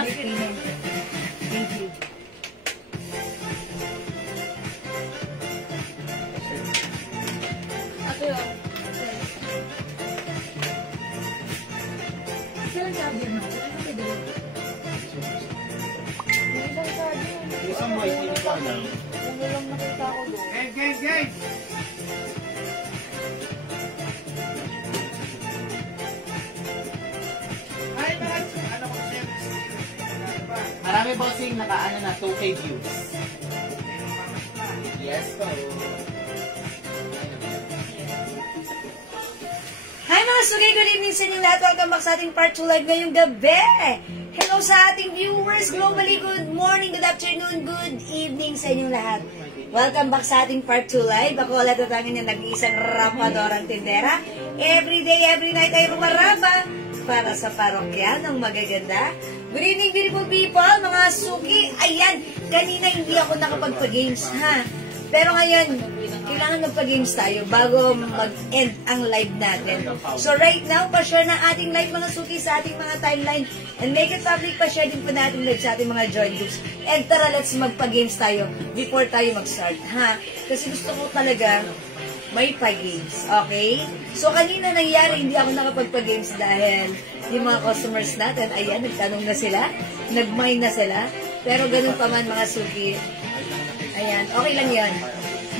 basket. Thank you. Ako yun. Saan sabi mo? Ano ka dito? May isang sabi. Isang boy, hindi ka lang. Ano lang nakita ko doon. Guys! Ay, bakit? Ano ko siya? Marami bossing naka-ano na 2K views. Yes po. Hi mga sugay, good evening sa inyong lahat. Welcome back sa ating part 2 live ngayong gabi. Hello sa ating viewers globally. Good morning, good afternoon, good evening sa inyong lahat. Welcome back sa ating part 2 live. Ako ulit at ang inyong nag-iisang rapadorang tindera. Every day, every night ay rumaraba para sa parokya ng magaganda. Good evening, beautiful people, mga suki. Ayan, kanina hindi ako nakapagpa-games, ha? Pero ngayon, kailangan magpa-games tayo bago mag-end ang live natin. So right now, pa-share na ating live mga suki sa ating mga timeline. And make it public, pa-share din po natin live sa ating mga join groups. And tara, let's magpa-games tayo before tayo mag-start, ha? Kasi gusto ko talaga may pa-games, okay? So kanina nangyari, hindi ako nakapagpa-games dahil yung mga customers natin, ayan, nagtanong na sila, nag-mine na sila. Pero ganun pa man mga suki. Ayan, okay lang yan.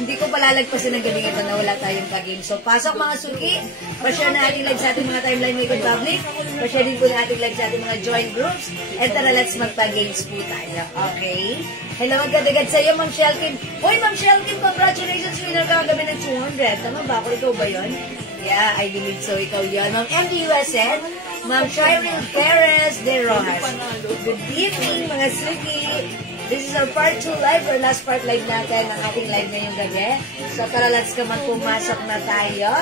Hindi ko palalagpasin ng gabi ito na wala tayong pa-game. So, pasok mga suki. Pa-share na ating live sa ating mga timeline make it public. Pa-share din po na ating live sa ating mga join groups. And tara, let's magpa-games po tayo. Okay? Hello, magkadagad sa iyo, Ma'am Shelkin. Hoy, Ma'am Shelkin, congratulations. Winner ka kagabi ng 200. Tama ba ako? Ikaw ba yun? Yeah, I believe so. Ikaw yun. Ma'am MDUSN. Ma'am Shireen Perez de Rojas. Good evening, mga suki. This is our part 2 live, or last part live natin ng ating live ngayong gabi. So tara, let's come on, pumasok na tayo.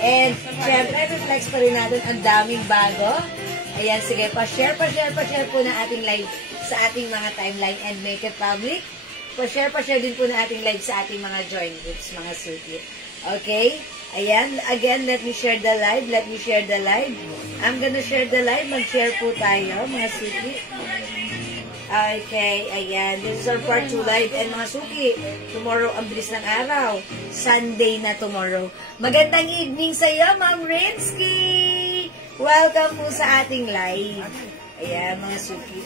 And syempre, reflex pa rin natin ang daming bago. Ayan, sige, pa-share po na ating live sa ating mga timeline and make it public. Pa-share din po na ating live sa ating mga join groups, mga suki. Okay? Ayan, again, let me share the live. I'm gonna share the live. Mag-share po tayo, mga suki. Okay, ayan. This is our part 2 live. And mga suki, tomorrow, ang bilis ng araw. Sunday na tomorrow. Magandang evening sa iyo, Ma'am Rinsky! Welcome po sa ating live. Ayan, mga suki.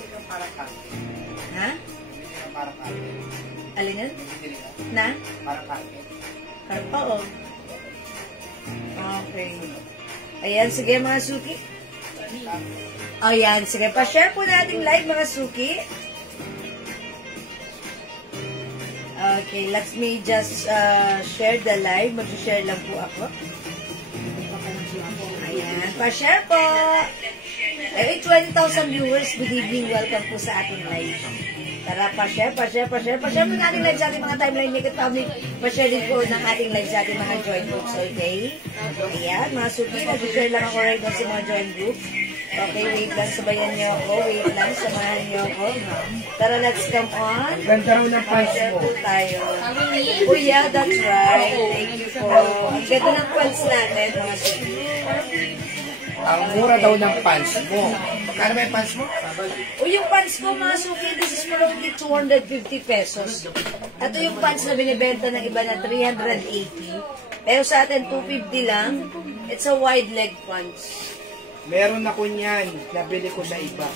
Ha? Alin yun? Na? Karpa, oh. Okay. Ayan, sige mga suki. Ayan, sige. Pa-share po natin live mga suki. Okay, let me just share the live. Mag-share lang po ako. Ayan, pa-share po. Ay, 20,000 viewers. Good evening. Welcome po sa ating live. Tara, pa-share. Pa-share po natin live sa ating mga timeline. Make it public. Pa-share din po ng ating live sa ating mga join groups. Okay? Ayan, mga suki. Nag-share lang ako right now sa mga join groups. Okay, wait lang. Sabayan niyo ako. Wait lang. Samahan niyo ako. Tara, let's come on. Ganda raw ng pants mo. Po tayo. Oh, yeah, that's right. Thank you po. Ang ganda ng pants natin, mga suki. Ang mura daw ng pants mo. Magkano ba yung pants mo? O yung pants ko, mga suki, this is for only 250 pesos. Ito yung pants na binibenta ng iba na 380. Pero sa atin, 250 lang. It's a wide leg pants. Meron ako niyan. Nabili ko sa iba.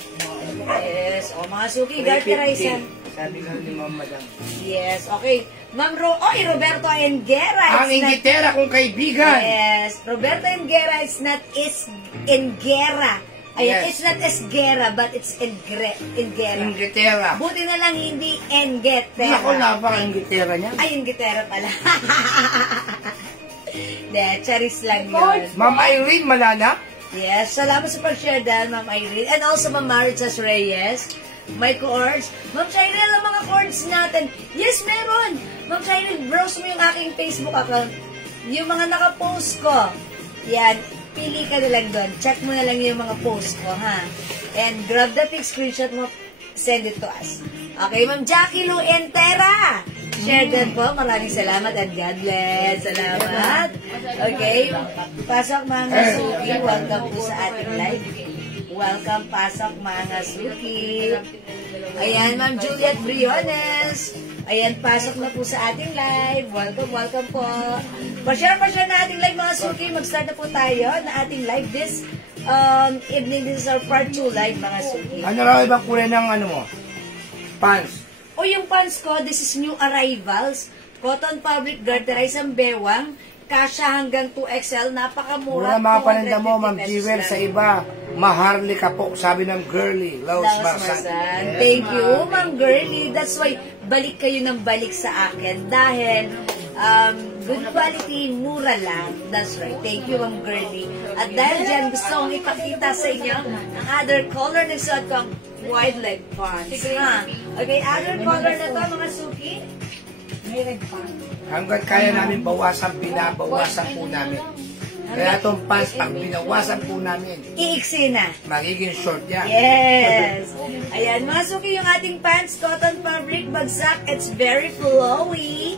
Yes. O mga suki, garterize. Sabi nga ni Ma'am Madam. Yes, okay. Ma'am Roberto Engera. Ang Inglaterra kong kaibigan. Yes, Roberto Engera is not Engera. Ayan, Yes. it's not Esguera, but it's Engera. Inglaterra. Buti na lang hindi Engetera. Ako na pa ang Inglaterra niya. Ay, Engera pala. De, charis lang yun. Ma'am Irene Malana. Yes, salamat sa pag-share dahil, Ma'am Irene. And also, Ma'am Maritas Reyes. May chords. Ma'am Shireen, ang mga chords natin. Yes, meron. Ma'am Shireen, browse mo yung aking Facebook account. Yung mga naka-post ko. Yan. Pili ka na lang doon. Check mo na lang yung mga post ko, ha? And grab the pic, screenshot mo, send it to us. Okay, Ma'am Jackie Lou Entera. Share din po. Maraming salamat and God bless. Salamat. Okay. Pasok mga suki. Welcome po sa ating live. welcome, pasok mga suki. Ayan, Ma'am Juliet Briones. Ayan, pasok na po sa ating live. Welcome, welcome po. Pa-share na ating live mga suki. Mag-start na po tayo na ating live this evening. This is our part 2 live mga suki. Ano raw ibang kulay ng ano mo? Pants. O yung pants ko, this is new arrivals. Cotton fabric, garterize ang bewang. Kasha hanggang 2XL. Napakamura. Mura mga paninda mo, 250 Ma'am pesos Jewel, lang. sa iba. Maharli ka po, sabi ng girly. Laos Laos Marsan. Marsan. Thank you, Ma'am Girlie. That's why balik kayo ng balik sa akin. Dahil good quality, mura lang. That's right. Thank you, Ma'am Girlie. At dahil dyan, gusto kong ipakita sa inyo ang other color na suot kong wide leg pants. Ha? Okay, other color na to, mga suki. May red pants. Hanggang kaya namin bawasan, binabawasan po namin. Kaya itong pants, pag binawasan po namin, Iiksi na. magiging short yan. Yes! Ayan, mga suki, yung ating pants, cotton fabric, bagsak, it's very flowy.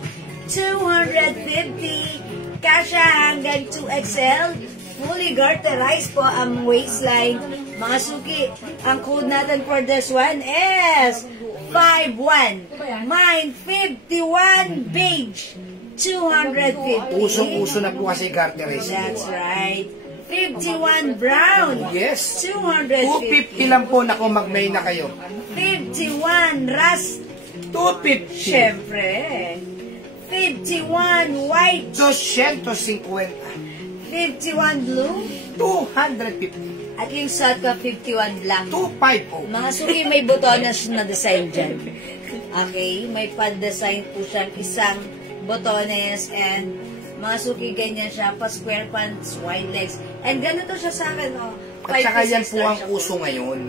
250. Kasha hanggang 2XL. Fully garterized po ang waistline. Mga suki, ang code natin for this one is 51. Mine, 51 beige. 250. Usong-uso na po kasi garterizing. That's right. 51 brown. Yes. 250. 250 lang po, naku, mag-May na kayo. 51 rust. 250. Siyempre. 51 white. 250. 51 blue. 250. At yung suot ko, 51 black. 250. Mga suki, may botones na design dyan. Okay? May pa-design po siyang isang botones and mga suki, ganyan siya. Pa-square pants, wide legs. And ganito siya sa akin, oh. At saka yan po ang siya. uso ngayon.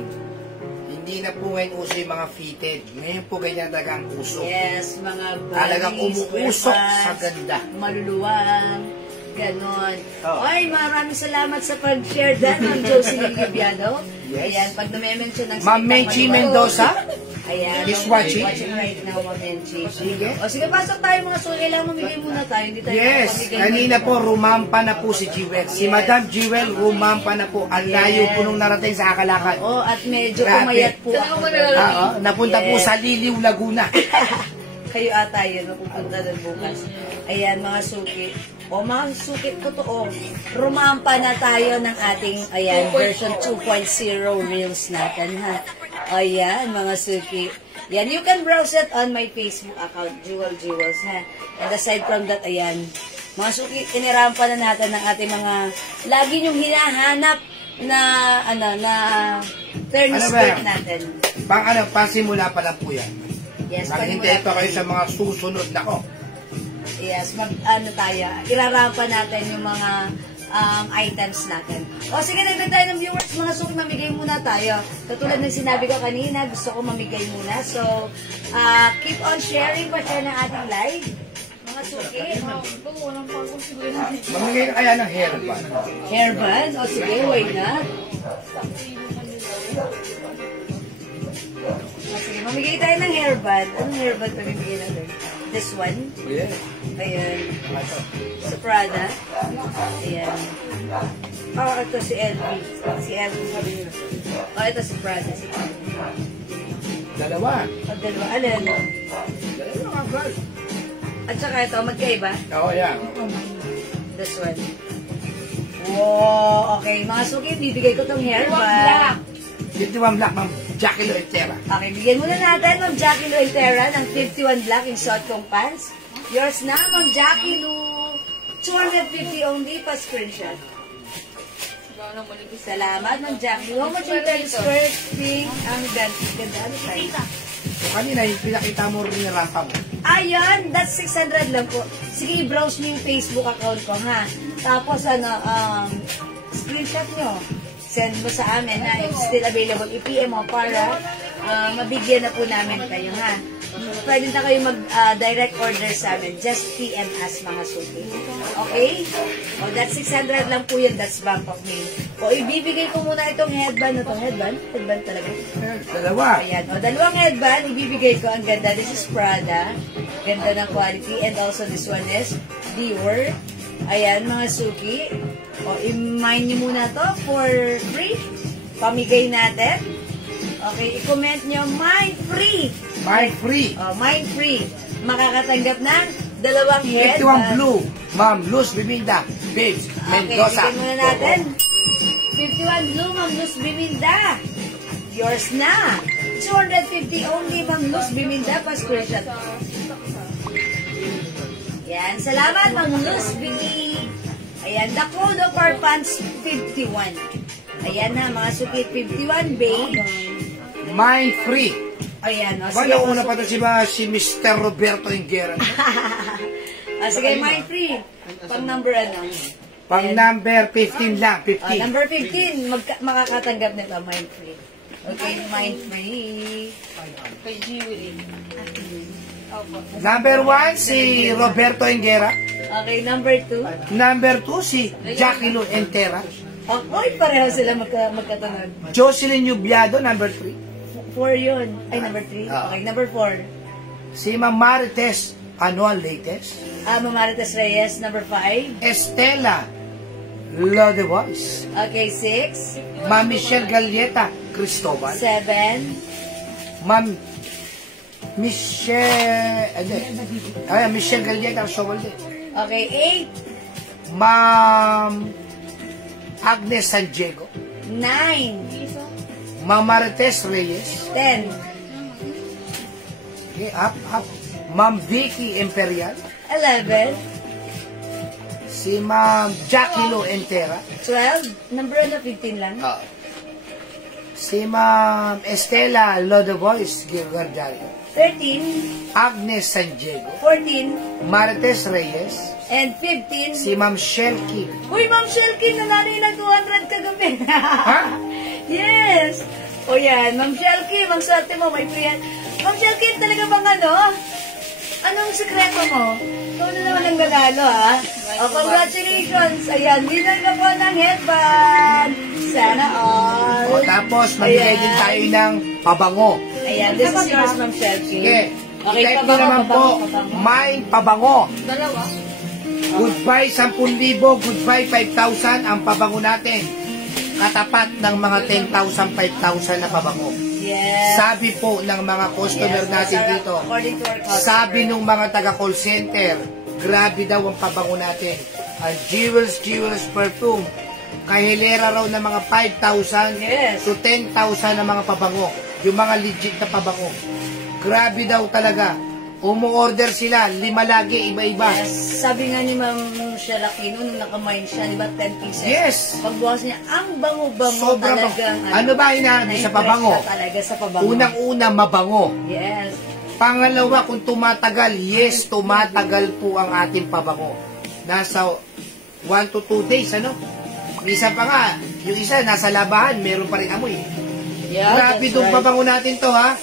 Hindi na po ngayon uso yung mga fitted. Ngayon po ganyan talaga ang uso. Yes, mga Talagang bunnies, umuusok square sa pants, ganda. maluluwang, ganon. Oh. Ay, maraming salamat sa pag-share dyan, Ma'am Jocelyn Liviano. Yes. Ayan, pag na-mention ng Ma'am Menchi Mendoza. Ayan, Is watching. right now, Ma'am Menchi. Sige. O sige, pasok tayo mga suki. Kailangan mamigay muna tayo. Hindi tayo Yes, makapamigay kanina muna. po rumampa na po si Jewel. Si Madam Jewel rumampa na po. Ang layo po nung narating sa Akalakan. Oo, at medyo Grabe. pumayat po ako. Oo, napunta po Yes. sa Liliw, Laguna. Kayo ata yun, pupunta doon bukas. Ayan, mga suki. O, mga suki ko to, o. Rumampa na tayo ng ating, ayan, version 2.0 reels natin, ha. Ayan, mga suki. Yan, you can browse it on my Facebook account, Jewel Jewels, ha. And aside from that, ayan, mga suki, inirampa na natin ng ating mga, lagi niyong hinahanap na, turn Ano ba skirt yan? natin. Pasimula pa lang po yan. Yes, Maghintay pa kayo sa mga susunod na ko. Yes, tayo, irarampa natin yung mga items natin. O sige, nagdag tayo ng viewers, mga suki, mamigay muna tayo. Katulad ng sinabi ko kanina, gusto ko mamigay muna. So, keep on sharing pa siya ng ating live. Mga suki, Mamigay ka kaya ng hairband. hairband, o sige, why not? O sige, mamigay tayo ng hairband. Anong hairband pa bibigay natin? This one? Yeah. Ayan. Sa Prada. Ayan. Oh, ito si LV. Si LV. Oh, ito si Prada. Si Prada. Dalawa. O, dalawa. Alin? Dalawa ka, girl. At saka ito, magkaiba. Oo, yan. This one. Wow, okay. Mga suki, bibigay ko tong hairband. 51 black, Ma'am Jackie Loetera. Okay, bigyan muna natin, Ma'am Jackie Lou Altera ng 51 black yung short kong pants. Yours na, Ma'am Jackie Lou. 250 only pa screenshot. Salamat, Ma'am Jackie. How much yung red skirt, pink, ang ganda. Ano tayo? Kanina, yung pinakita mo rin yung rampa mo. Ayan, that's 600 lang po. Sige, browse niyo yung Facebook account ko, ha? Tapos, screenshot nyo. Send mo sa amin na it's still available. I-PM mo para mabigyan na po namin kayo, ha? Pwede na kayo mag-direct order sa amin. Just PM us, mga suki. Okay? O, that's 600 lang po yun. That's Bank of me. O, ibibigay ko muna itong headband na to. Headband? Headband talaga. Dalawa. Ayan. O, dalawang headband. Ibibigay ko. Ang ganda. This is Prada. Ganda ng quality. And also, this one is Dior. Ayan, mga suki. O, i-mine nyo muna to for free. pamigay natin. Okay, i-comment nyo, mind free. Mind free. Mind free. Makakatanggap ng 2 head. 51 Blue. Ma'am Luz Biminda. Babes. Mendoza. Okay, muna natin. 51 Blue, Ma'am Luz Biminda. Yours na. 250 only, Ma'am Luz Biminda. Pa-screenshot. Yan. Salamat, Ma'am Luz Biminda. Ayan. The code of our pants, 51. Ayan na, mga sukit 51, babe. Mind free. Ayan, o. Sige, una pa ito si Mr. Roberto Higuera. Sige, mind free. Pang number ano? Pang number 15 lang, 15. Number 15, makakatanggap nito, mind free. Okay, mind free. Kay Jiwin. Number 1, si Roberto Higuera. Okay, number 2. Number 2, si Jackie Lu Entera. Okay, pareho sila magkatanod. Jocelyn Yubiado, number 3. 4 yun. Ay, number 3. Okay, number 4. Si Ma'am Marites Anual Latest. Mamarites Reyes, number 5. Estela Lode Voice. Okay, 6. Ma'am Michelle Galieta Cristobal. 7. Ma'am Michelle Galieta Cristobal din. Okay, 8. Ma'am Agnes San Diego. 9. Ma'am Marites Reyes. 10. Okay, up. Ma'am Vicky Imperial. 11. Si Ma'am Jackie Lu Entera. 12. Number 15 lang. Si Ma'am Estela Lode Voice Guardiano. 13. Agnes San Diego. 14. Marites Reyes. And 15. Si Ma'am Shelky. Uy, Ma'am Shelky, nanalo ng 200 kagabi. Ha? Yes. O yan, Ma'am Shelky, magswerte mo, may free yan. Ma'am Shelky, talaga bang ano? Anong sekreto mo? Ikaw na naman ang nanalo, ha? O, congratulations. Ayan, winner ka po ng headband. Sana all. O, tapos, magbigay din tayo ng pabango. Ayan, this is yours, Ma'am Shelky. Sige. Okay, Type pabango, naman po, pabango. may pabango. Dalawa. Goodbye 10,000, goodbye 5,000 ang pabango natin. Katapat ng mga 10,000, 5,000 na pabango. Yes. Sabi po ng mga customer natin dito, According to our customer. sabi nung mga taga-call center, grabe daw ang pabango natin. Ang Jewels Perfume, kahilera raw ng mga 5,000 Yes. to 10,000 na mga pabango. Yung mga legit na pabango. Grabe daw talaga. Umu-order sila, 5 lagi, iba-iba. Yes. Sabi nga ni Ma'am Michelle Aquino, nung nakamind siya, di ba, 10 pieces? Yes. Pagbukas niya, ang bango-bango Sobrang talaga. ano ba hinabi sa pabango? Talaga sa pabango. Unang-una, mabango. Yes. Pangalawa, kung tumatagal, yes, tumatagal po ang ating pabango. Nasa 1 to 2 days, ano? Isa pa nga, yung isa, nasa labahan, meron pa rin amoy. Yeah, Grabe that's itong right. pabango natin to, ha?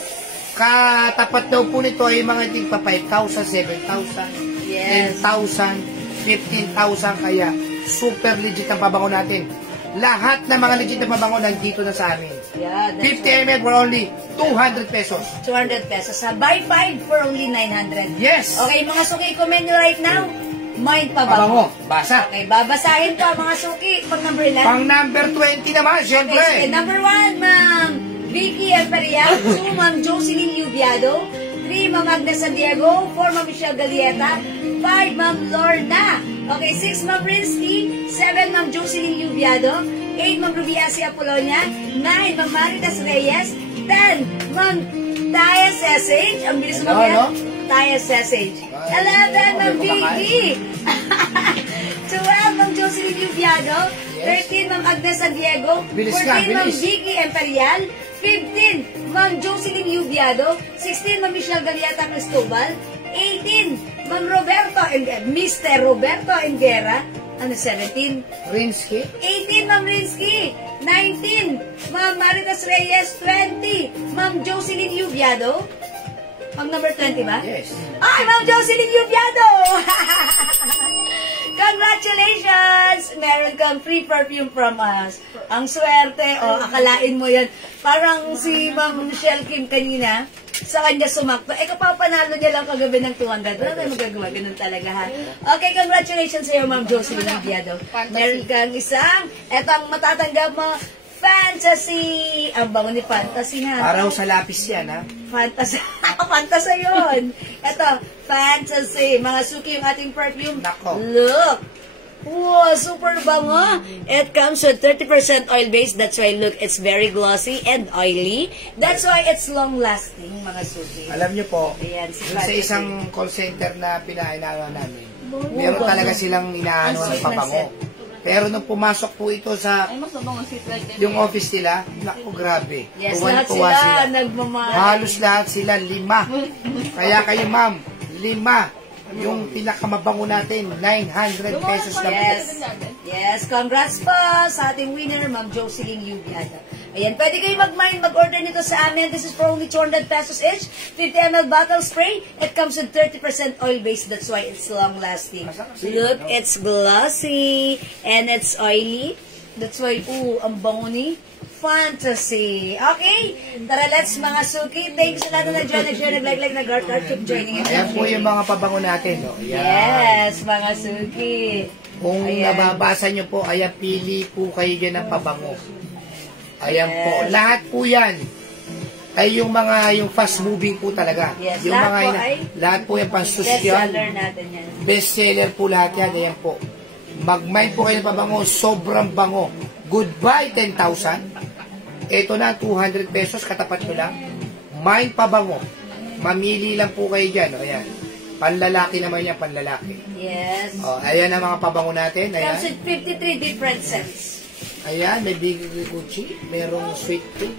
Katapat daw po nito ay mga tigpa 5,000, 7,000, Yes. 10,000, 15,000, kaya super legit ang pabango natin. Lahat ng mga legit na pabango nandito na sa amin. Yeah, that's 50 ml for only 200 pesos. 200 pesos. Buy 5 for only 900. Yes! Okay, mga suki, comment nyo right now. Mind pabango. Pabango, basa. Okay, babasahin pa mga suki. Pag number ilan? Pang number 20 naman, Okay, syempre. sige. Number 1, Ma'am Vicky Imperial. 2, Ma'am Jocelyn Yubiado. 3, Ma'am Agnes San Diego. 4, Ma'am Michelle Galieta. 5, Ma'am Lorna. Okay, 6, Ma'am Rinsky. 7, Ma'am Jocelyn Yubiado. 8, Ma'am Rubiasi Apolonia. 9, Ma'am Maritas Reyes. 10, Ma'am Taya Sesage. Ang bilis mo yan. Taya Sesage. 11, Ma'am Vicky. 12, Ma'am Jocelyn Yubiado. 13, Ma'am Agnes San Diego. Bilis ka, 14, Ma'am bilis. Vicky Imperial. 15, Ma'am Jocelyn Yubiado. 16, Ma'am Michelle Galieta Cristobal. 18, Ma'am Roberto, Mr. Roberto Engera. Ano, 17? Rinsky. 18, Ma'am Rinsky. 19, Ma'am Maritas Reyes. 20, Ma'am Jocelyn Yubiado. Pag number 20 ba? Yes. Ay, Ma'am Jocelyn Yubiado! Congratulations! Meron kang free perfume from us. Ang swerte, akalain mo yan. Parang si Ma'am Michelle Kim kanina, sa kanya sumakto. Kapapanalo niya lang kagabi ng 200. Wala tayo magagawa. Ganun talaga, ha? Okay, congratulations sa iyo, Ma'am Jocelyn Yubiado. Meron kang isang, etong matatanggap mo, Fantasy! Ang bango ni Fantasy ha. Araw sa lapis yan, ha? Fantasy. Fantasy yun. Ito, Fantasy. Mga suki yung ating perfume. Nako. Look. Wow, super bango. It comes with 30% oil-based. That's why, look, it's very glossy and oily. That's why it's long-lasting, mga suki. Alam niyo po, Ayan, si sa Fantasy. isang call center na pinahinala namin, bango. meron talaga silang inaano Ang ng sweet ng pabango. scent. Pero nung pumasok po ito sa Ay, mas mabango si Fred. yung office nila, naku, grabe. Yes, lahat Tuwan-tuwa sila nagmamahal. Halos lahat sila, 5. Kaya kayo, ma'am, 5. Yung pinakamabango natin, 900 pesos lang po. Yes. Yes, congrats po sa ating winner, Ma'am Jocelyn Yubiada. Ayan, pwede kayo mag-order nito sa amin. This is for only 200 pesos each. 50 ml bottle spray. It comes with 30% oil-based. That's why it's long-lasting. Look, it's glossy and it's oily. That's why, ang bango ni Fantasy. Okay? Tara, let's mga suki. Thanks sa lahat na nag-join, nag-like, nag-heart, keep joining us. Ayan po yung mga pabango natin. No? Ayan. Yes, mga suki. Kung Ayan. nababasa nyo po, ayan, pili po kayo dyan ng pabango. Ayan Yes. po. Lahat po yan ay yung mga, yung fast moving po talaga. Yes, Yung lahat mga, po ay lahat po yung pansosyal. Bestseller natin yan. Bestseller po lahat yan. Ayan po. Mag-mind po kayo ng pabango. Sobrang bango. Goodbye, 10,000. Ito na, 200 pesos. Katapat ko lang. Mind pabango. Mamili lang po kayo dyan. O, ayan. Panlalaki naman yan, panlalaki. Yes. O, ayan ang mga pabango natin. Ayan. Comes with 53 different scents. Ayan, may Big Gucci. Merong sweet tea.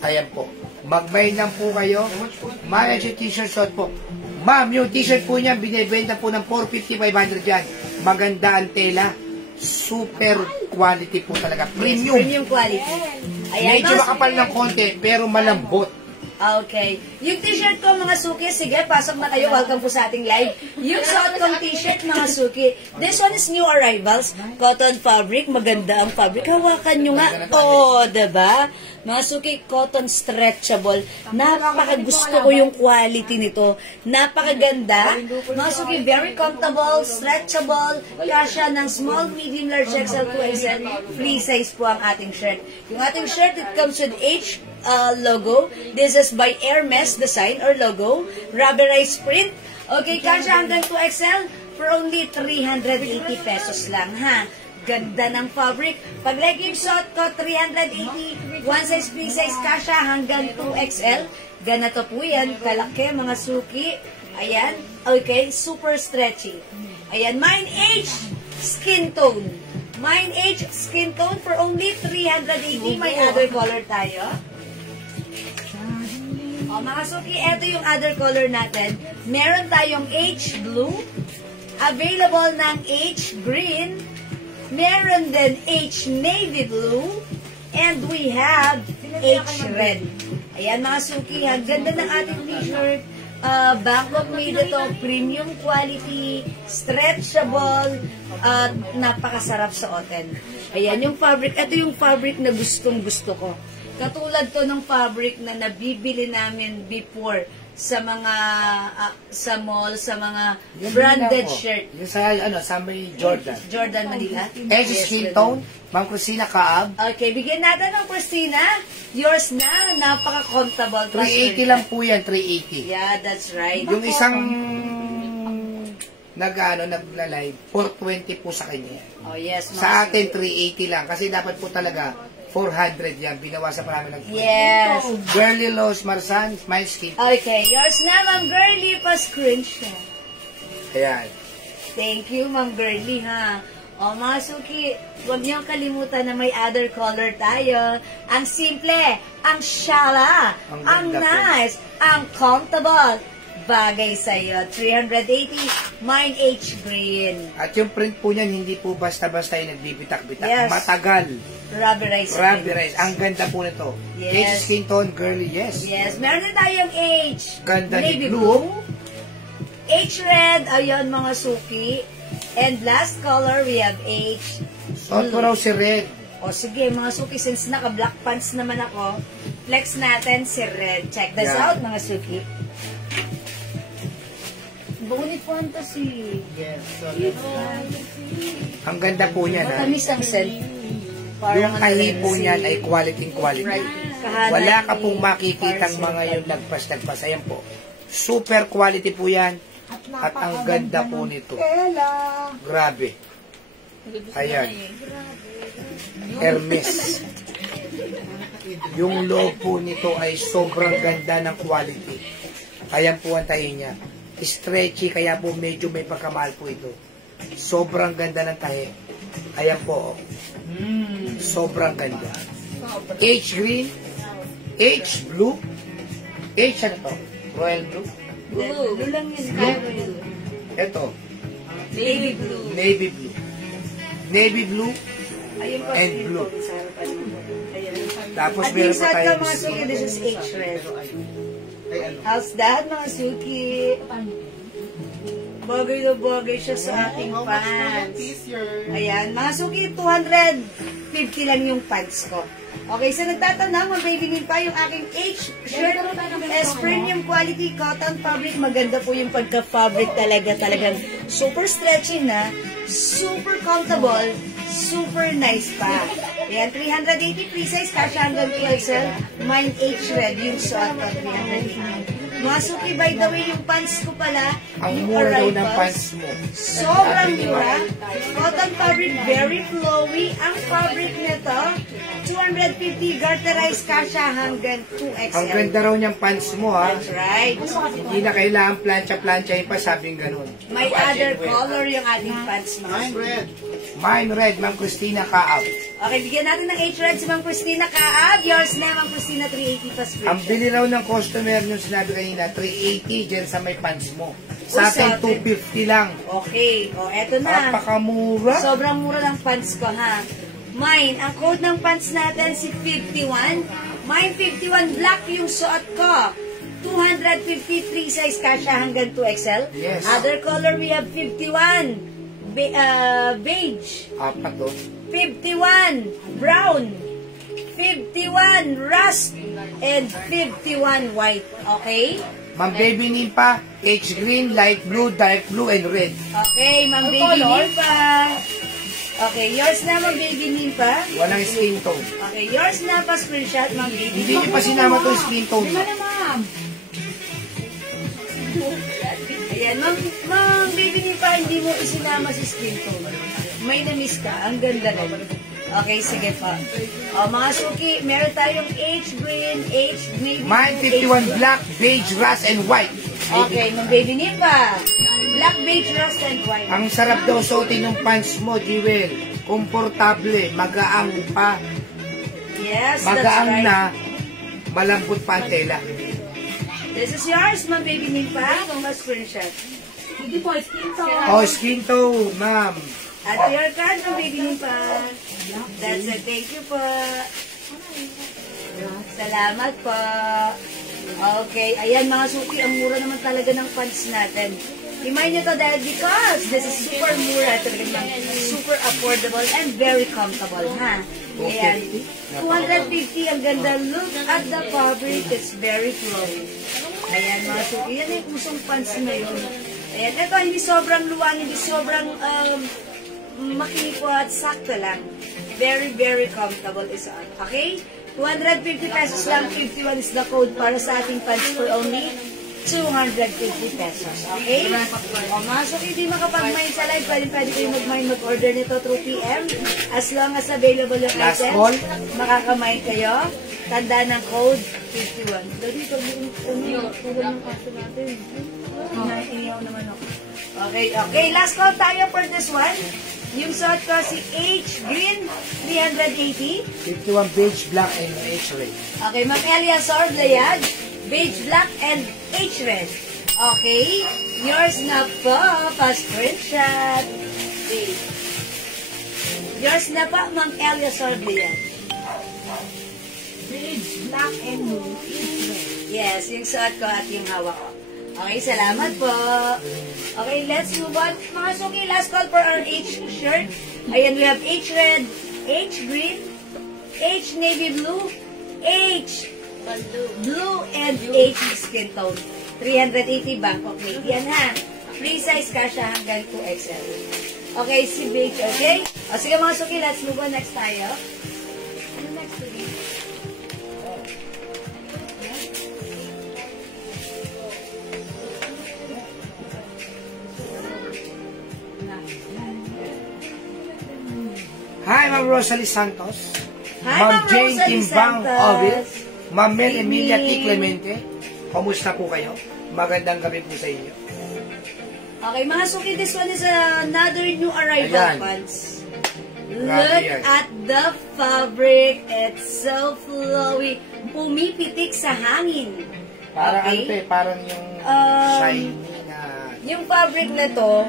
Ayan po. Mag-mind lang po kayo. Maya yung t-shirt shot po. Ma'am, yung t-shirt po niya, binibenta po ng 450, 500 yan. Maganda ang tela. Super quality po talaga. Premium. Premium quality. Ayan. Medyo makapal ng konti, pero malambot. Okay. Yung t-shirt ko, mga suki, sige, pasok na kayo. Welcome po sa ating live. Yung suot kong t-shirt, mga suki. This one is new arrivals. Cotton fabric. Maganda ang fabric. Hawakan nyo nga. Oh, diba? Mga suki, cotton stretchable. Napakagusto ko yung quality nito. Napakaganda. Mga suki, very comfortable, stretchable. Kasya ng small, medium, large, XL, 2XL. Free size po ang ating shirt. Yung ating shirt, it comes with H logo. This is by Hermes design or logo. Rubberized print. Okay, kasya hanggang 2XL for only 380 pesos lang, ha? Ganda ng fabric. Pag leggings suot ko, 380. One size, free size, kasya hanggang 2XL. Ganito po yan. Kalaki, mga suki. Ayan. Okay, super stretchy. Ayan, mine age, skin tone. Mine age, skin tone for only 380. May other color tayo. O, mga suki, eto yung other color natin. Meron tayong H blue. Available ng H green. Meron din H navy blue. And we have H red. Ayan, mga suki, ang ganda ng ating t-shirt. Bangkok made ito, premium quality, stretchable, at napakasarap sa oten. Ayan, yung fabric, ito yung fabric na gustong gusto ko. Katulad to ng fabric na nabibili namin before sa mga sa mall, sa mga branded shirt. Yung sa, sa may Jordan. Jordan Manila. Edge skin tone, Ma'am Christina Kaab. Okay, bigyan natin ng Christina. Yours na, napaka-comfortable. 380 lang po yan, 380. Yeah, that's right. Yung isang nagla-live, 420 po sa kanya yan. Oh, yes. Sa atin, 380 lang. Kasi dapat po talaga, 400 yan. Binawasan pa namin ng Yes. Girly Los Marsan, my skin. Okay, yours na, Ma'am Girly. Pa-screenshot. Ayan. Thank you, Ma'am Girly, ha. O, mga suki, huwag niyong kalimutan na may other color tayo. Ang simple, ang shala, ang Ang ganda po. nice, ang comfortable. Bagay sa'yo. 380, mine H green. At yung print po niyan, hindi po basta-basta yung nagbibitak-bitak. Yes. Matagal. Rubberized. Rubberized. Ang ganda po nito. Yes. H skin tone, girly, yes. Yes, meron din tayong H. Ganda ni navy blue. H red, ayun mga suki. And last color, we have H. Suot ko raw si red. O sige, mga suki, since naka-black pants naman ako, flex natin si red. Check this Yeah. out, mga suki. Bonnie Fantasy. Yes. Ang ganda po niyan, ha? Matamis ang scent. Yung tahi po niyan ay quality. Kahanay Wala ka ni pong makikitang Parcel. mga yung nagpas. Ayan po. Super quality po yan. At ang ganda po nito. Grabe. Ayan. Hermes. Yung loob po nito ay sobrang ganda ng quality. Ayan po ang tahi niya. Stretchy, kaya po medyo may pagkamahal po ito. Sobrang ganda ng tahi. Ayan po. Sobrang ganda. H green, H blue, H ano to? Royal blue. Blue lang yun. Ito, Navy blue. navy blue. Navy blue, Ayun po, and sige blue. po, sa harapan mo. Ayun. Tapos At meron yung pa sad ka tayong mga suki, this is H-red. ano? How's that mga suki? Bagay na bagay siya sa ating pants. Ayan, mga suki, 250 lang yung pants ko. Okay, so nagtatanong, magbibigin pa yung aking H-shirt as premium quality cotton fabric. Maganda po yung pagka-fabric talagang super stretchy na, super comfortable, super nice pa. Ayan, 380 free size, kasha hanggang PXL. Mine H-red, yung suot ko, 380. Mga suki, by the way, yung pants ko pala, Ang yung mura daw ng arrivals, pants mo. sobrang mura. Cotton fabric, very flowy. Ang fabric nito, 250 garterized kasha hanggang 2XL. Ang ganda raw niyang pants mo, ha? That's right. Hindi na kailangan plancha-planchahin pa, sabing ganun. May other color yung ating pants, mga suki. Mine red, Ma'am Christina Kaab. Okay, bigyan natin ng H-red si Ma'am Christina Kaab. Yours na, Ma'am Christina, 380 pa screen. Ang bili raw ng customer nung sinabi kanina, 380 dyan sa may pants mo. Sa atin, sa atin. 250 lang. Okay, o eto na. Napakamura. Sobrang mura ng pants ko, ha? Mine, ang code ng pants natin si 51. Mine 51 black yung suot ko. 253 size kasha hanggang 2XL. Yes. Other color we have 51 beige, Apat to. 51 brown, 51 rust, and 51 white. Okay? Ma'am Baby Nimpa, H green, light blue, dark blue, and red. Okay, Ma'am Baby Nimpa. Okay, yours na, Ma'am Baby Nimpa. Walang skin tone. Okay, yours na pa screenshot, Ma'am Baby. Hindi niyo pa sinama itong skin tone. Ayan, Ma'am Baby Nimpa, hindi mo isinama si skin tone. May na-miss ka, ang ganda rin. Okay, sige pa. O, mga suki, meron tayong H green, H navy Mine blue, 51 black, beige, rust, and white. Okay, Ma'am Baby Nimpa. Black, beige, rust, and white. Ang sarap daw suotin ng pants mo, Jewel. Komportable, magaang pa. Yes, that's Magaang right. na, malambot pa ang tela. This is yours, Ma'am Baby Nimpa. Kung ma-screenshot. Oh, skin tone, ma'am. At your card, Ma'am Baby Nimpa. That's it. Thank you po. Salamat po. Okay. Ayan mga suki, ang mura naman talaga ng pants natin. Remind nyo to dahil because this is super mura, talagang super affordable and very comfortable, ha? Ayan. 250, ang ganda. Look at the fabric. It's very flowy. Ayan mga suki, yan yung usong pants ngayon. Ayan. Ito, hindi sobrang luwang, hindi sobrang makipot, sakto lang. Very, very comfortable is on. Okay? 250 pesos lang, 51 is the code para sa ating pants for only 250 pesos. Okay? O mga suki, hindi makapag-mine sa live, pwede kayo mag-mine, mag-order nito through PM. As long as available yung Last items, call. makaka-mine kayo. Tanda ng code 51. Dali, tagal ng kaso natin. Iniyaw naman ako. Okay, last call tayo for this one. Yung suot ko si H green 380. 51 beige, black, and H red. Okay, Ma'am Elia Sordlayag, beige black and H red. Okay, yours na po, pa-screenshot. Okay. Yours na po, Ma'am Elia Sordlayag. Beige, black, and blue. Yes, yung suot ko at yung hawak ko. Okay, salamat po. Okay, let's move on. Mga suki, last call for our H shirt. Ayan, we have H red, H green, H navy blue, H blue, and H skin tone. 380 Bangkok made. Yan ha. Free size kasha hanggang 2XL. Okay, si Beige, okay? O sige mga suki, let's move on next tayo. Ano next suki? Hi, Ma'am Rosalie Santos. Hi, Ma'am Ma'am Jane Rosalie Timbang Santos. Ovil. Ma'am Mel Good Emilia T. evening. Clemente. Kamusta po kayo? Magandang gabi po sa inyo. Okay, mga suki, this one is another new arrival Ayan. pants. Grabe Look yan. at the fabric. It's so flowy. Pumipitik sa hangin. Parang Okay. ano to eh, parang yung shiny na Yung fabric na to,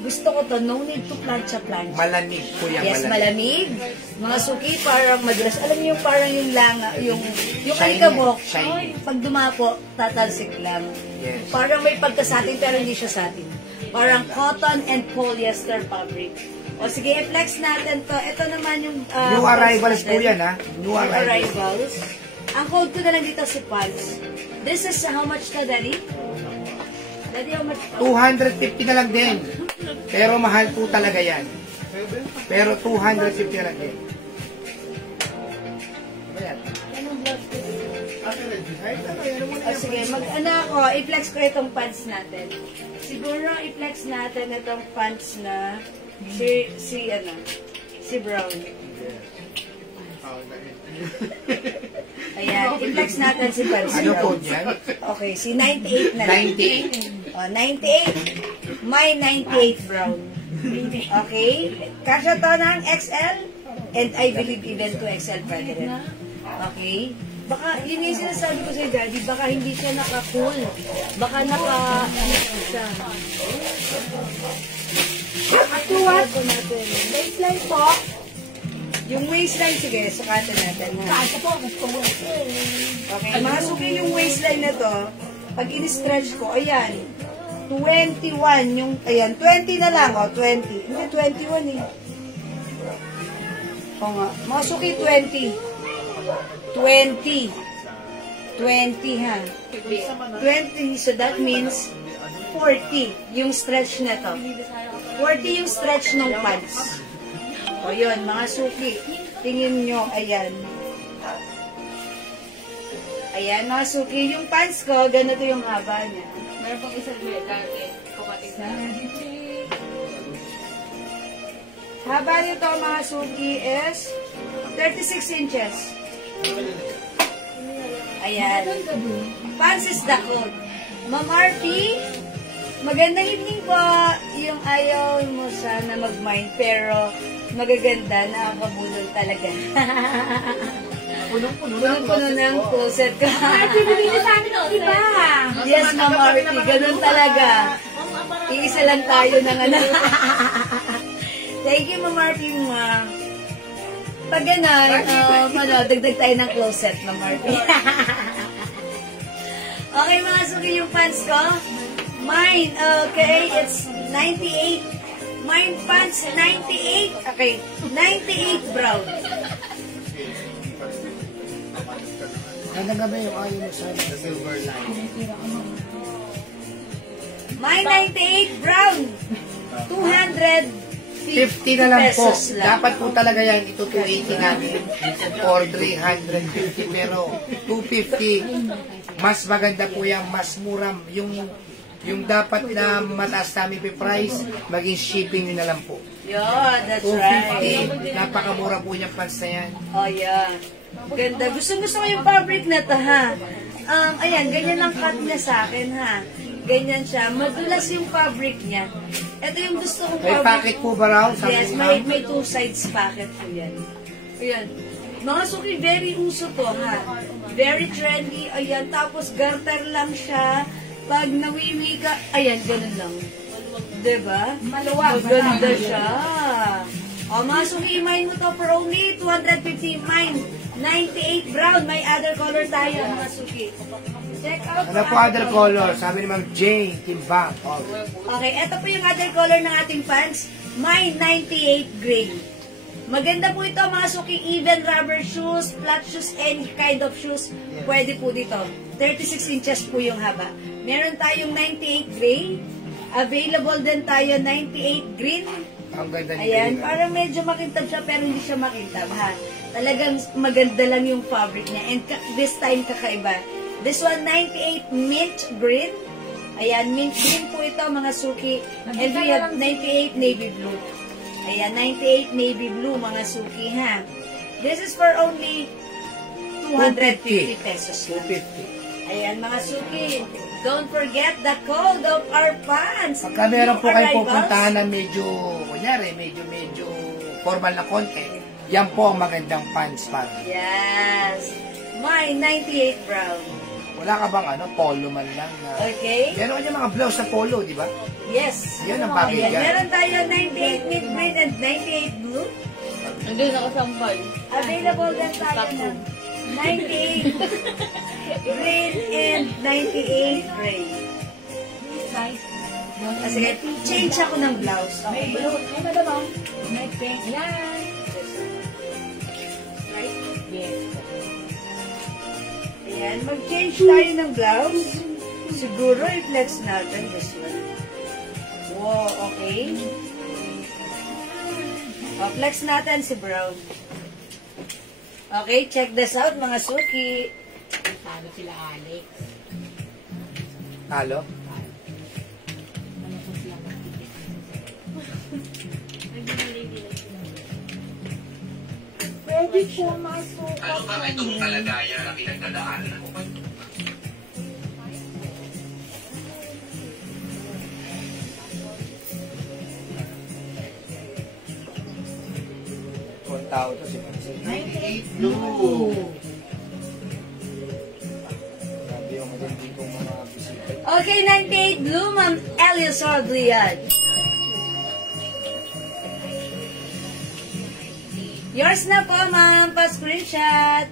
gusto ko to, no need to plancha. malamig po yan. Yes, malamig. Mga suki, parang madalas. Alam niyo yung parang yung langa, yung Shiny, alikabok. shiny. Ay, pag dumapo, tatalsik lang. Yes. Parang may pagkasatin pero hindi siya satin. Parang cotton and polyester fabric. O sige, i-flex natin to. Ito naman yung... New arrivals po yan, ha? New arrivals. arrivals. Ang code ko na lang dito si Pulse. This is how much to, Daddy? Daddy, how much to? 250 na lang din. Pero mahal po talaga yan. Pero 250 na lang din. Ayan. O sige, mag-ano ako, i-flex ko itong pants natin. Siguro i-flex natin itong pants na si Brown. Ayan, i-flex natin si pants Ano po Brown. yan? Okay, si 98 na lang. 98. O, 98. May 98 Brown. Okay? Kasya to ng XL and I believe even to XL pwede rin. Okay? Baka, yun yung sinasabi ko sa'yo, Daddy, baka hindi siya naka-cool. Baka siya. Ito what? Waistline po. Yung waistline, sige, sukatin natin. Kasa po, okay, mga suki yung waistline na to, pag in-stretch ko, ayan, 21 yung, ayan, 20 na lang, o, 20. Hindi, 21 eh. O nga, mga suki, 20. 20 ha. 20, so that means 40 yung stretch na to. 40 yung stretch ng pants. O yun, mga suki. Tingin nyo, ayan. Ayan, mga suki. Yung pants ko, ganito yung haba niya. Meron pang isang dati. Kumating na. Haba nito, mga suki, is 36 inches. Ayan. Pants is the code. Ma'am RP, magandang evening po. Yung ayaw mo sana mag-mind, pero magaganda, nakakabudol talaga. Punong-puno ng closet ko. Bibigyan niya sa amin o, iba. Yes, Ma'am RP, ganun talaga. Iisa lang tayo ng ano. Thank you, Ma'am RP, ma'am. Pag gano'n, dagdag tayo ng closet, Ma'am RP. Okay, mga suki, yung pants ko. Mine, okay, it's 98. Mine pants, 98. Okay, 98 brown. Ganda ba yung ayaw mo sa silver line? Mine 98 brown. 50 na lang po. pesos lang. Dapat po talaga yan. Ito 280 namin. Or 350. Pero 250, mas maganda po yan. Mas mura. Yung dapat na mataas namin price, maging shipping nyo na lang po. Yeah, that's 250. right. Napakamura po yung pants na yan. Oh, yeah. Ganda. Gusto ko yung fabric na to, ha? Ayan, ganyan ang cut niya sa akin, ha? Ganyan siya. Madulas yung fabric niya. Ito yung gusto kong May fabric. packet po ba raw? Sabi Yes, ni ma'am? may two sides packet po yan. Ayan. Mga suki, very uso to, ha? Very trendy. Ayan, tapos garter lang siya. Pag nawiwi ka, ayan, ganun lang. Diba? Maluwag. Maganda siya. O, mga suki, mine mo to for only 250. Mine, 98 brown. May other color tayo, mga suki. Check out. Ano po other color? Sabi ni Ma'am Jane Timbang. Okay, ito po yung other color ng ating pants. Mine, 98 gray. Maganda po ito, mga suki. Even rubber shoes, flat shoes, any kind of shoes, pwede po dito. 36 inches po yung haba. Meron tayong 98 gray. Available din tayo 98 green. Ang ganda niya. Ayan, parang medyo makintab siya pero hindi siya makintab ha. Talagang maganda lang yung fabric niya. And this time kakaiba. This one, 98 mint green. Ayan, mint green po ito mga suki. And we have 98 navy blue. Ayan, 98 navy blue mga suki ha. This is for only 250 pesos lang. 250. Ayan mga suki. Don't forget the code of our fans. Pagka meron po kayo Arrivals. pupuntahan na medyo, kunyari, medyo formal na konti, yan po ang magandang pants para. Yes. My 98 brown. Wala ka bang polo man lang na... Okay? Meron ka mga blouse na polo, di ba? Yes. Yan ang bagay Ayan, dyan. meron tayo 98 mint green and 98 blue. Nandun nakasampal. Available din tayo ng 98 green and 98 gray. Nice. Sige, change ako ng blouse. May blue. Ano ba ba? May pink. Yan. Right? Yes. Ayan, mag-change tayo ng blouse. Siguro i-flex natin this one. Wow, okay. Flex natin si brown. Okay, check this out mga suki. Sabi sila Alex. Halo? Ano po sila magtitip? Pwede siya masukat. Ano ba itong kalagayan na pinagdadaanan mo? Kung tao to, si Francis. 98 blue. Grabe yung matindi kong mga bisita. Okay, 98 blue, Ma'am Eliasor Bliad. Yours na po, ma'am. Pa-screenshot.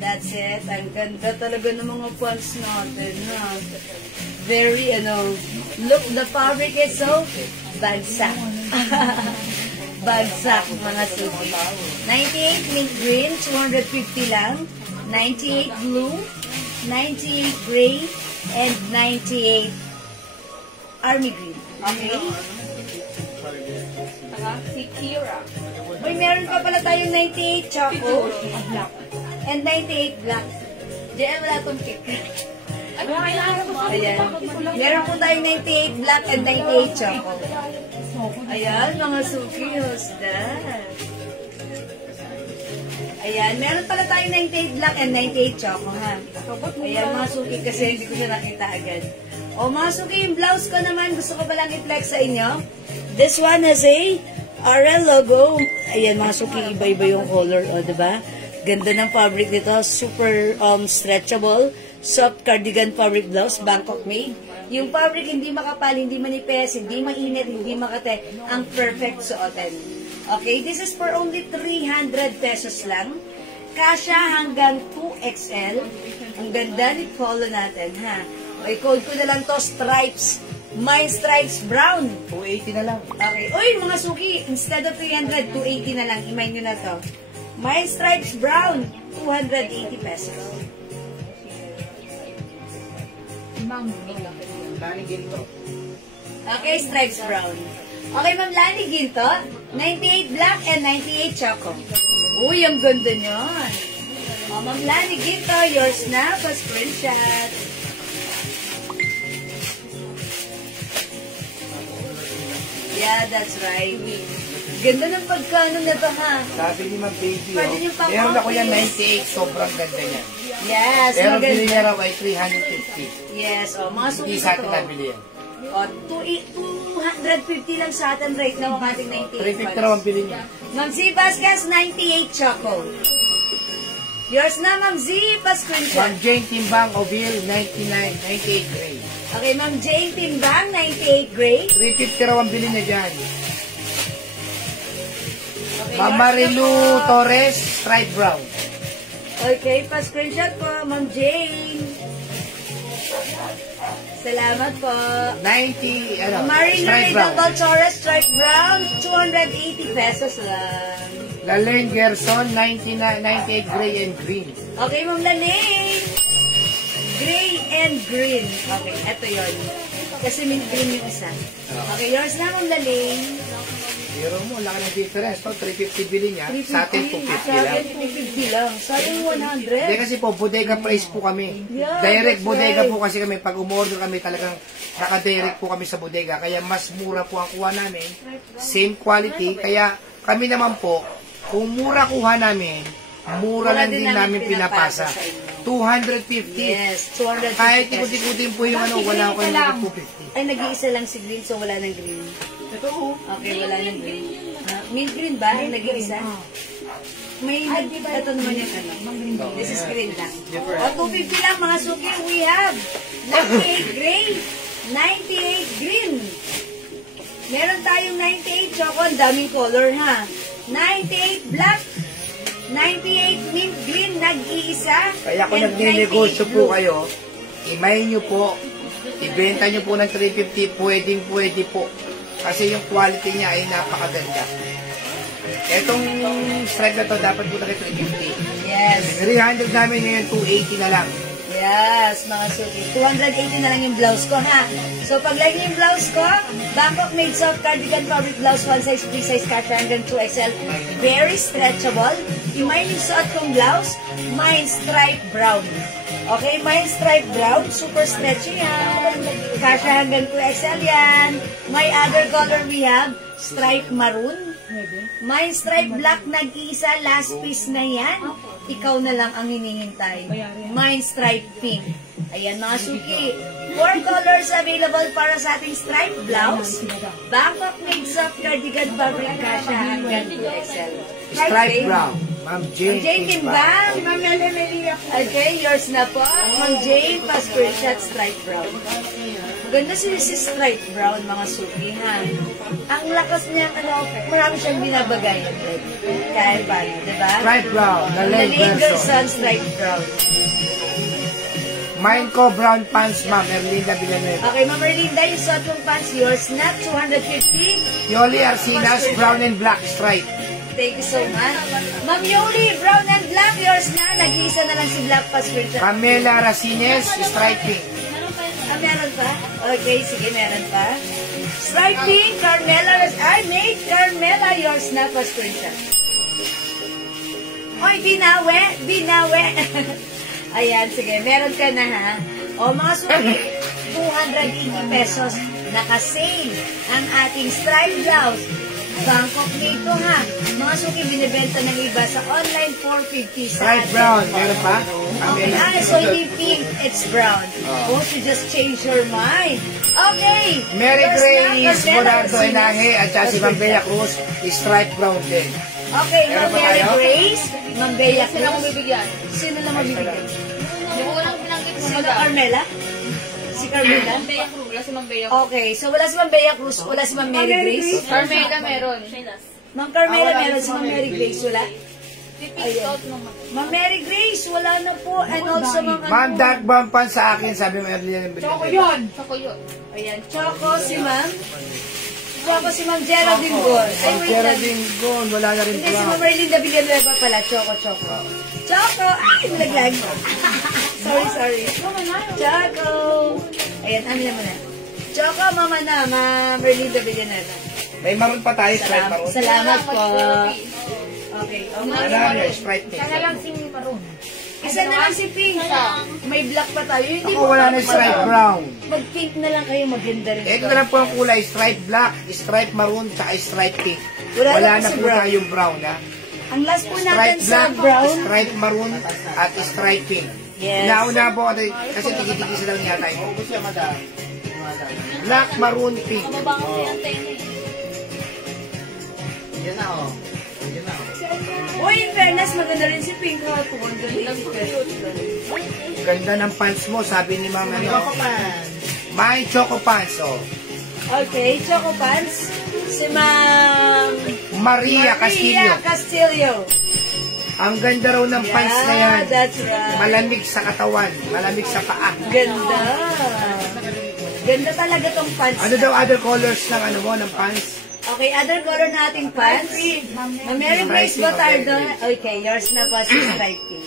That's it. Ang ganda talaga ng mga pants natin. Ha? Very, look, the fabric is so bagsak. Bagsak, mga suki. 98 mint green, 250 lang. 98 blue, 98 gray, and 98 army green. Okay? Si Kira. Uy, meron pa pala tayong 98 choco. Black. And 98 black. Diyan wala tong cake. Ano kailangan ko? Ayan. Meron po tayong 98 black and 98 choco. Ayan, mga suki, husda. Ayan, meron pala tayong 98 black and 98 choco, ha? Ayan, mga suki, kasi hindi ko siya nakita agad. O, mga suki, yung blouse ko naman, gusto ko palang i-flex sa inyo. This one has a RL logo. Ayan, mga suki, iba-iba yung color, o, diba? Ganda ng fabric nito, super stretchable, soft cardigan fabric blouse, Bangkok made. Yung fabric hindi makapal, hindi manipes, hindi mainit, hindi makate. Ang perfect suotin. Okay, this is for only 300 pesos lang. Kasya hanggang 2XL. Ang ganda ni polo natin, ha? Okay, code ko na lang to, stripes. My stripes brown. 280 na lang. Okay. Uy, mga suki, instead of 300, 280 na lang. Imay nyo na to. My stripes brown, 280 pesos. Lani ginto. Okay, stripes brown. Okay, Ma'am Lani Ginto, 98 black and 98 choco. Uy, ang ganda nyon. O, Ma'am Lani Ginto, yours na, pa-screenshot. Yeah, that's right. Ganda ng pagkano na to, ha? Sabi ni Ma'am Baby, Pwede yung pang meron ako yan office. 98, sobrang ganda yan. Yes, Pero bili maganda. niya raw ay 350. Yes, o, mga Hindi suki sa to. atin nabili yan. O, 250 lang sa atin right now ang ating 98 350 raw ang bili niya. Ma'am Z Vasquez, 98 choco. Yours na, Ma'am Z, pa-screenshot. Ma'am Jane Timbang Oville, 98 gray. Okay, Ma'am Jane Timbang, 98 gray. 350 raw ang bili niya dyan. Okay, Ma'am yours na Marilu po. Torres, stripe brown. Okay, pa-screenshot po, Ma'am Jane. Salamat po. 90, Marilu stripe brown. Double Torres, stripe brown, 280 pesos lang. Lalaine Gerson, 98 gray and green. Okay, Ma'am Lalaine. Gray and green. Okay, eto yun. Kasi mint green yung isa. Okay, yours na, Ma'am Laling. Pero mo, laki ng difference. No? 350 bili niya. Sa atin, 250 Sa lang. akin, 250 lang. Sa akin, 100. Hindi kasi po, bodega price po kami. Yeah, Direct that's bodega right. po kasi kami. Pag umorder kami talagang naka-direct po kami sa bodega. Kaya mas mura po ang kuha namin. Same quality. Kaya kami naman po, kung mura kuha namin, mura lang din namin pinapasa. sa inyo. 250. Yes, 250 Kahit pesos. ikot-ikutin po yung ano, wala ko kayo ng 250. Ay, nag-iisa lang si green, so wala ng green. Okay, wala ng green. Mint green ba? Ay, nag-iisa? May ito naman yung ano. This is green lang. O, 250 lang mga suki. We have 98 gray, 98 green. Meron tayong 98 choco. Ang daming color ha. 98 black, 98 mint green, nag-iisa. Kaya kung and nagninegosyo 98 po blue. kayo, imay nyo po, ibenta nyo po ng 350, pwedeng-pwede po. Kasi yung quality niya ay napakaganda. Etong stripe na to, dapat po tayo 350. Yes. 300 namin ngayon, 280 na lang. Yes, mga suki. 280 na lang yung blouse ko, ha? So, pag like yung blouse ko, Bangkok made soft cardigan fabric blouse, one size, free size, cut hanggang 2XL. Very stretchable. Yung may suot kong blouse, mine stripe brown. Okay, mine stripe brown, super stretchy yan. Kasha hanggang 2XL yan. My other color we have, stripe maroon. Mine stripe black, nag-iisa, last piece na yan. Ikaw na lang ang hinihintay. Mine stripe pink. Ayan mga suki. 4 colors available para sa ating stripe blouse. Bangkok made soft cardigan fabric kasha hanggang 2XL. Stripe brown. Ma'am Jane. Jane Timbang. Okay, yours na po. Ma'am Jane, pa-screenshot stripe brown. Maganda si stripe brown, mga suki, ha? Ang lakas niya, ano, marami siyang binabagay. Kahit paano, diba? Stripe brown. The The leg Lager version. Sun stripe brown. Mine ko brown pants, ma'am. Erlinda Villanueva. Okay, Ma'am Erlinda, yung suot mong pants, yours na, 250. Yoli Arcinas, brown and black stripe. Thank you so much. Ma'am Yoli, brown and black, yours na. Nag-iisa na lang si Black pa-screenshot. Pamela Racines, striping. Ah, meron pa? Okay, sige, meron pa. Striping, Carmela, I made Carmela, yours na, pa-screenshot. Oy, binawe, binawe. Ayan, sige, meron ka na ha. O mga suki, 280 pesos, naka-sale ang ating stripe blouse. Bangkok nito ha. Mga suki, binibenta ng iba sa online 450 sa Stripe brown. Meron pa? Okay, so hindi pink, it's brown. Won't you just change your mind? Okay. Mary Yours Grace, na, Bonardo Carmela Enaje, at saka si Ma'am Bea Cruz, stripe brown din. Okay, Meron Ma'am pa Mary tayo? Grace, Ma'am Bea Sino Cruz. mabibigyan? Sino na mabibigyan? Yung unang pinanggit mo Si madam. Carmela? Si Carmela? Ma'am Bea Cruz. Wala si Ma'am Bea. Okay, so wala si Ma'am Bea Cruz, wala si Ma'am Mary Grace. Carmela meron. Ma'am Carmela meron, si Ma'am Mary Grace wala. Pipikot mo. Ma'am Mary Grace, wala na po. And also, Ma'am, dark brown pants sa akin, sabi mo Erlinda Villanueva. Sako yun. Ayan, Choco si Ma'am. Choco si Ma'am Geraldine Gold. Ay, Ma'am wait lang. Geraldine Gon, wala na rin Hindi, si brown. Ma'am Erlinda Villanueva pala. Choco. Choco! Ay, nalaglag. Sorry. Choco! Ayan, amin naman na. Choco, mama na, Ma'am Erlinda Villanueva. May maroon pa tayo, stripe maroon. Salamat po. Okay. Ano na, stripe pink. si Maroon. Isa na lang si Pink. May black pa tayo. Hindi Ako wala na stripe brown. Mag-pink na lang kayo, maganda rin. Ito na lang po ang kulay, stripe black, stripe maroon, tsaka stripe pink. Wala Wala na na si po brown. tayong brown, ha? Ang last po natin Stripe sa black, brown. stripe maroon, at stripe pink. Yes. Nauna po kasi tigi-tigi sila lang yata yun. Black, maroon, pink. Mabango si Antena eh. Yan na, oh. Yan na, oh. Uy, in fairness, maganda rin si Pink. Ha? Ang Ganda ng pants mo, sabi ni Ma'am ano. My Choco Pants, oh. Okay, Choco Pants. Si Ma'am Maria Castillo. Castillo. Ang ganda raw ng pants na yan. That's right. Malamig sa katawan, malamig sa paa. Ganda. Ganda talaga tong pants. Ano daw other colors ng ano mo, ng pants? Okay, other color na ating pants. Ma'am Mary Grace Botardo. Okay, yours na po si Stripe Pink.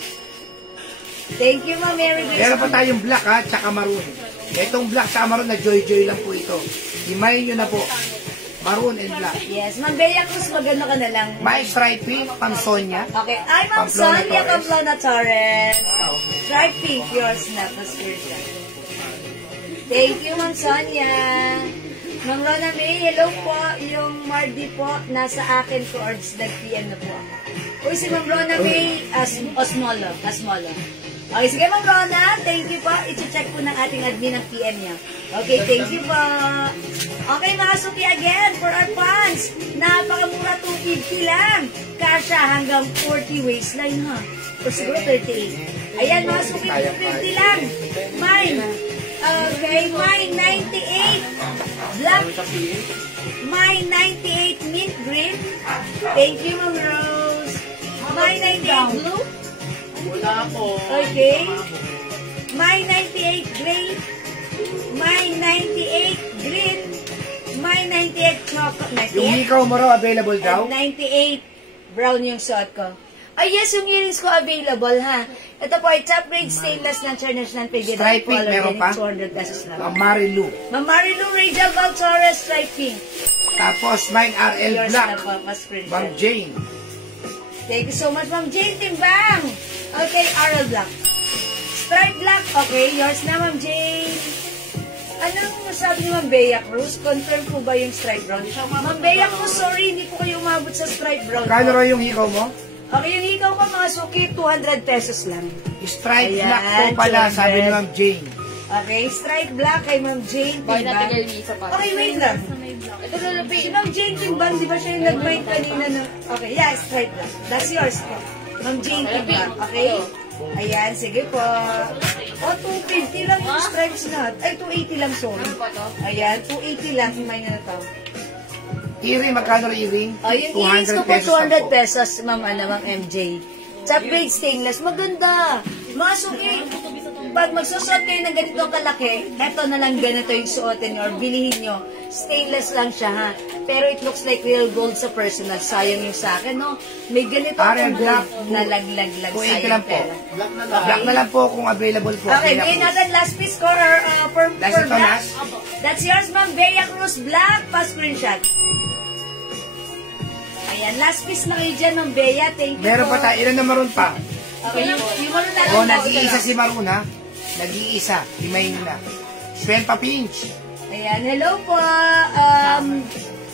Thank you, Ma'am Mary Grace. Meron pa tayong black ha, tsaka maroon. Itong black sa maroon na joy-joy lang po ito. Himayin nyo na po. Maroon and black. Yes, Ma'am Bea Cruz, maganda ka na lang. May striping, pang Sonia. Okay, ay Ma'am Pamplona Sonia Torres. Pamplona Torres. Stripe pink, yours na. Thank you, Ma'am Sonia. Ma'am Rona May, hello po. Yung Mardi po, nasa akin towards nag-PM na po ako. Uy, si Ma'am Rona May, Osmolo. Okay, sige Ma'am Rona, thank you po. I-check po ng ating admin ang PM niya. Okay, thank you po. Okay, mga suki again, for our fans, napakamura 250 lang. Kasha hanggang 40 waistline ha. O siguro 38. Ayan mga suki, 250 lang. Mine. Okay, mine 98. Black. Mine 98 mint green. Thank you, Ma'am Rose. Mine 98 blue. Wala po. Okay. My 98 gray. My 98 green. My 98 chocolate. Yung 98. hikaw mo raw, available daw? 98 brown yung suot ko. Ay, yes, yung earrings ko available, ha? Ito po ay top grade stainless ng International Piggy. Striping, meron pa? 200 pesos lang. Marilu. Ma'am Marilu Rachel Valtorres striping. Tapos, mine RL Yours Black. na po, pa-screenshot. Ma'am Jane. Thank you so much, Ma'am Jane Timbang. Okay, RL Black. Stripe Black. Okay, yours na, Ma'am Jane. Anong masabi ni Ma'am Bea Cruz? Confirm po ba yung stripe brown? Ma'am Bea Cruz, sorry, hindi po kayo umabot sa stripe brown. Kano raw yung hikaw mo? Okay, yung ikaw ko mga suki, 200 pesos lang. Stripe Ayan, black po pala, 200. sabi ni Ma'am Jane. Okay, stripe black kay Ma'am Jane Boy na Timbang. tigil Lisa pa. Okay, wait lang. Ito lalabi. Si Ma'am Jane Timbang, di ba siya yung nag-mind kanina na... Okay, yeah, stripe black. That's yours po. Ma'am Jane Timbang, okay? Ayan, sige po. O, 250 lang yung stripes na. Ay, 280 lang, sorry. Ano pa to? Ayan, 280 lang. Himay na to. Earring, magkano rin earring? O, yung earrings ko po, pesos lang 200 pesos, Ma'am MJ. Top grade stainless. Maganda. Mga suki, pag magsusot kayo ng ganito kalaki, eto na lang ganito yung suotin nyo or bilihin nyo. Stainless lang siya, ha? Pero it looks like real gold sa personal. Sayang yung sa akin, no? May ganito Arial akong Black. gold na laglag-lag. 280 Sayang lang po. pera. Black na lang po kung available po. Okay, Bea bigyan Cruz. natin last piece ko for Last ito, black. last? That's yours, Ma'am Bea Cruz. Black, pa-screenshot. Ayan, last piece na kayo dyan, Ma'am Bea. Thank you Meron po. pa tayo, ilan na maroon pa? Okay, yung maroon natin. O, nag-iisa si Maroon, ha? Nag-iisa. Himayin na. Spell pa pinch. Ayan, hello po.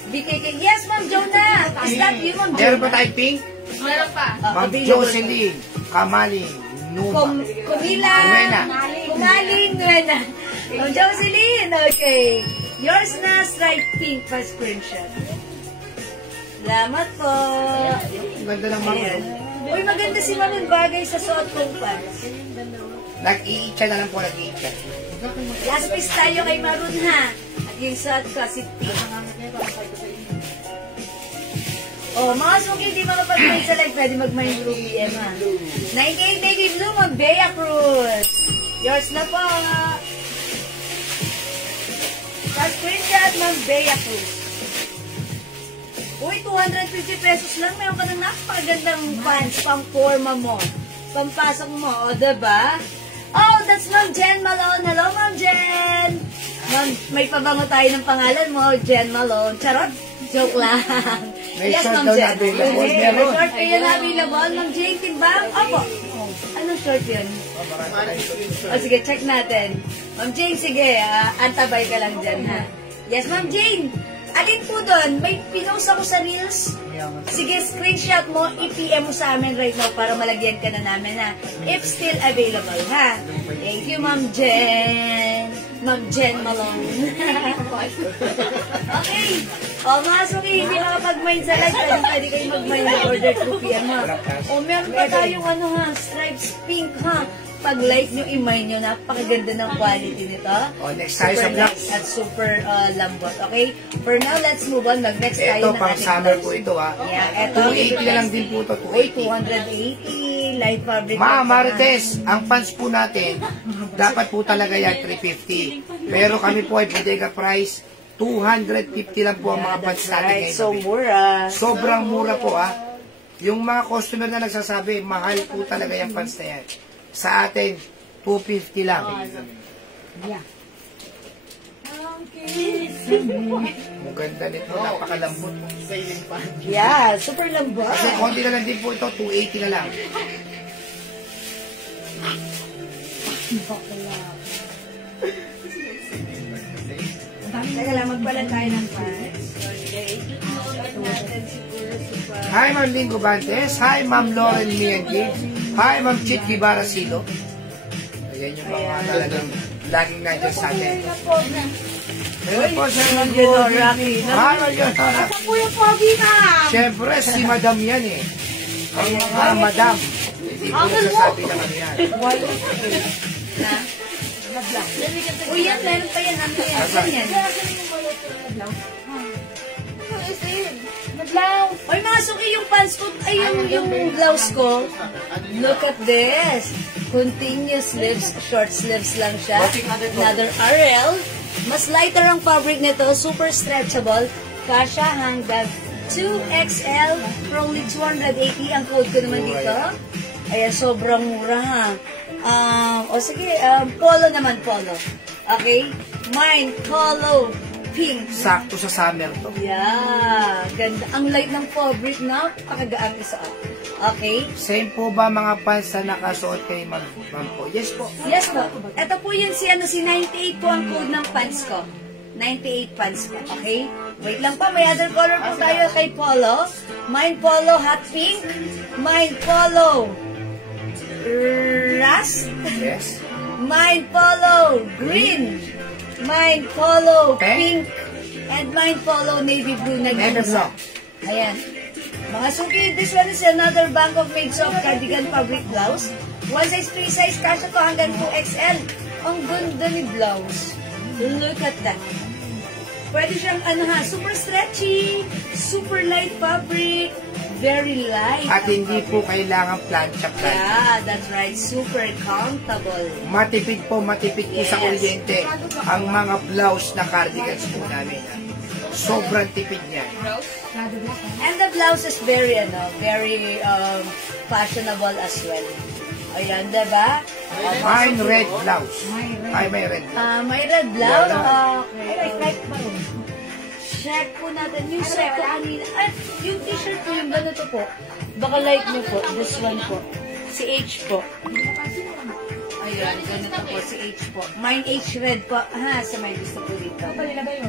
BKK. Yes, Ma'am Jonah. Is that you, Ma'am Meron pa Jonah? tayo pink? Meron pa. Ma'am Available. Jocelyn, Kamaling, Numa. Kumila. Nuena. Kumaling, Nuena. Ma'am Jocelyn, okay. Yours na, stripe pink pa screenshot. Salamat po. Ang ganda ng Maroon. Ayan. Uy, maganda si Maroon bagay sa suot kong pants. Nag-iitsa na lang po, nag-iitsa. Last piece tayo kay Maroon, ha? At yung suot ko, si pink. Oh, mga suki, di makapag-mind sa live, pwede mag-mind through PM, ha? 98 Navy Blue, Ma'am Bea Cruz. Yours na po, ha? Sa screenshot, Ma'am Bea Cruz. Uy, 250 pesos lang. Meron ka ng napakagandang pants, pang-forma mo. Pampasok mo, o, diba? Oh, that's Ma'am Jen Malone. Hello, Ma'am Jen! Ma'am, may pabango tayo ng pangalan mo, Jen Malone. Charot! Joke lang. May Yes, short Ma'am daw Jen. na available. Okay, Meron. may short kayo na available. Ma'am Jane Timbang? Opo. Anong short yun? O, sige, check natin. Ma'am Jane, sige, antabay ka lang dyan, ha? Yes, Ma'am Jane! Alin po doon? May pinost ako sa Reels. Sige, screenshot mo, i-PM mo sa amin right now para malagyan ka na namin, ha? If still available, ha? Thank you, Ma'am Jen. Ma'am Jen Malone. Okay. O, mga suki, hindi makapag-mind sa live. Pwede kayo mag-mind na order through PM, ha? O, meron pa tayong stripes pink, ha? Pag like nyo, i-mind nyo, napakaganda ng quality nito. O, next tayo sa black. Nice at super lambot. Okay? For now, let's move on. Mag-next tayo Ito, ng pang ating summer blouse. po ito, ha? Yeah, eto. 280 na lang din po ito, Uy, 280. 280. Light fabric. Marites, ang pants po natin, dapat po talaga yan 350. Pero kami po ay bodega price, 250 lang po ang mga pants natin Right, ngayon. so mura. Sobrang mura po, ha? Yung mga customer na nagsasabi, mahal po talaga yung pants na yan. Sa atin, 250 lang. Yeah. Ang ganda nito, napakalambot. Yeah, super lambot. Kasi konti na lang din po ito, 280 na lang. Teka lang, magpalan tayo ng pants. Okay. Natin siguro sa Hi, Ma'am Lingo Bantes. Hi, Ma'am Lauren Mianji. Hi, Ma'am Chit Guevara Silo. Ayan yung mga talagang laging nandiyan sa atin. Hello po, Sir Ma'am Rocky. Hi, Ma'am Leonora. Asa po yung pogi na? Siyempre, si Madam yan eh. Ang mga Madam. Hindi po nagsasabi na kami yan. Ha? Uy, yan, meron pa yan. Ano yan? Asan? Yan. Madlaw. Uy, mga suki yung pants ko. Ay, yung blouse ko. Look at this. Continuous sleeves. Short sleeves lang siya. Another RL. Mas lighter ang fabric nito. Super stretchable. Kasha hanggang 2XL for only 280 ang code ko naman dito. Ayan, sobrang mura ha. Sige, polo naman, polo. Okay? Mine, polo, pink. Sakto sa summer to. Yeah, ganda. Ang light ng fabric na, pakagaang isa. Okay? Same po ba mga pants na nakasuot kay Ma'am po? Yes po. Yes po. Ito po yun si 98 po ang code ng pants ko. 98 pants po. Okay? Wait lang pa, may other color po tayo kay polo. Mine polo hot pink. Mine polo rust. Yes. Mine polo green. Mine polo pink. And mine polo navy blue. Navy blue. Ayan. Mga suki, this one is another Bank of Made Soft cardigan fabric blouse. One size, 3 size, kasha ko hanggang 2XL. Ang ganda ni blouse. Look at that. Pwede siyang, super stretchy, super light fabric, very light. At hindi po kailangan plancha. Yeah, that's right. Super comfortable. Matipid po sa kuryente ang mga blouse na cardigans po namin. Sobrang tipid niyan. And the blouse is very, very fashionable as well. Ayan, diba? Mine red blouse. Ay, may red blouse. May red blouse? Yeah. Okay. Check po natin. Yung set ko kanina. Ay, yung t-shirt ko, yung ganito po. Baka like nyo po. This one po. Si H po. Ayan, ganito po. Si H po. Mine H red po. Ha, sa may gusto po dito.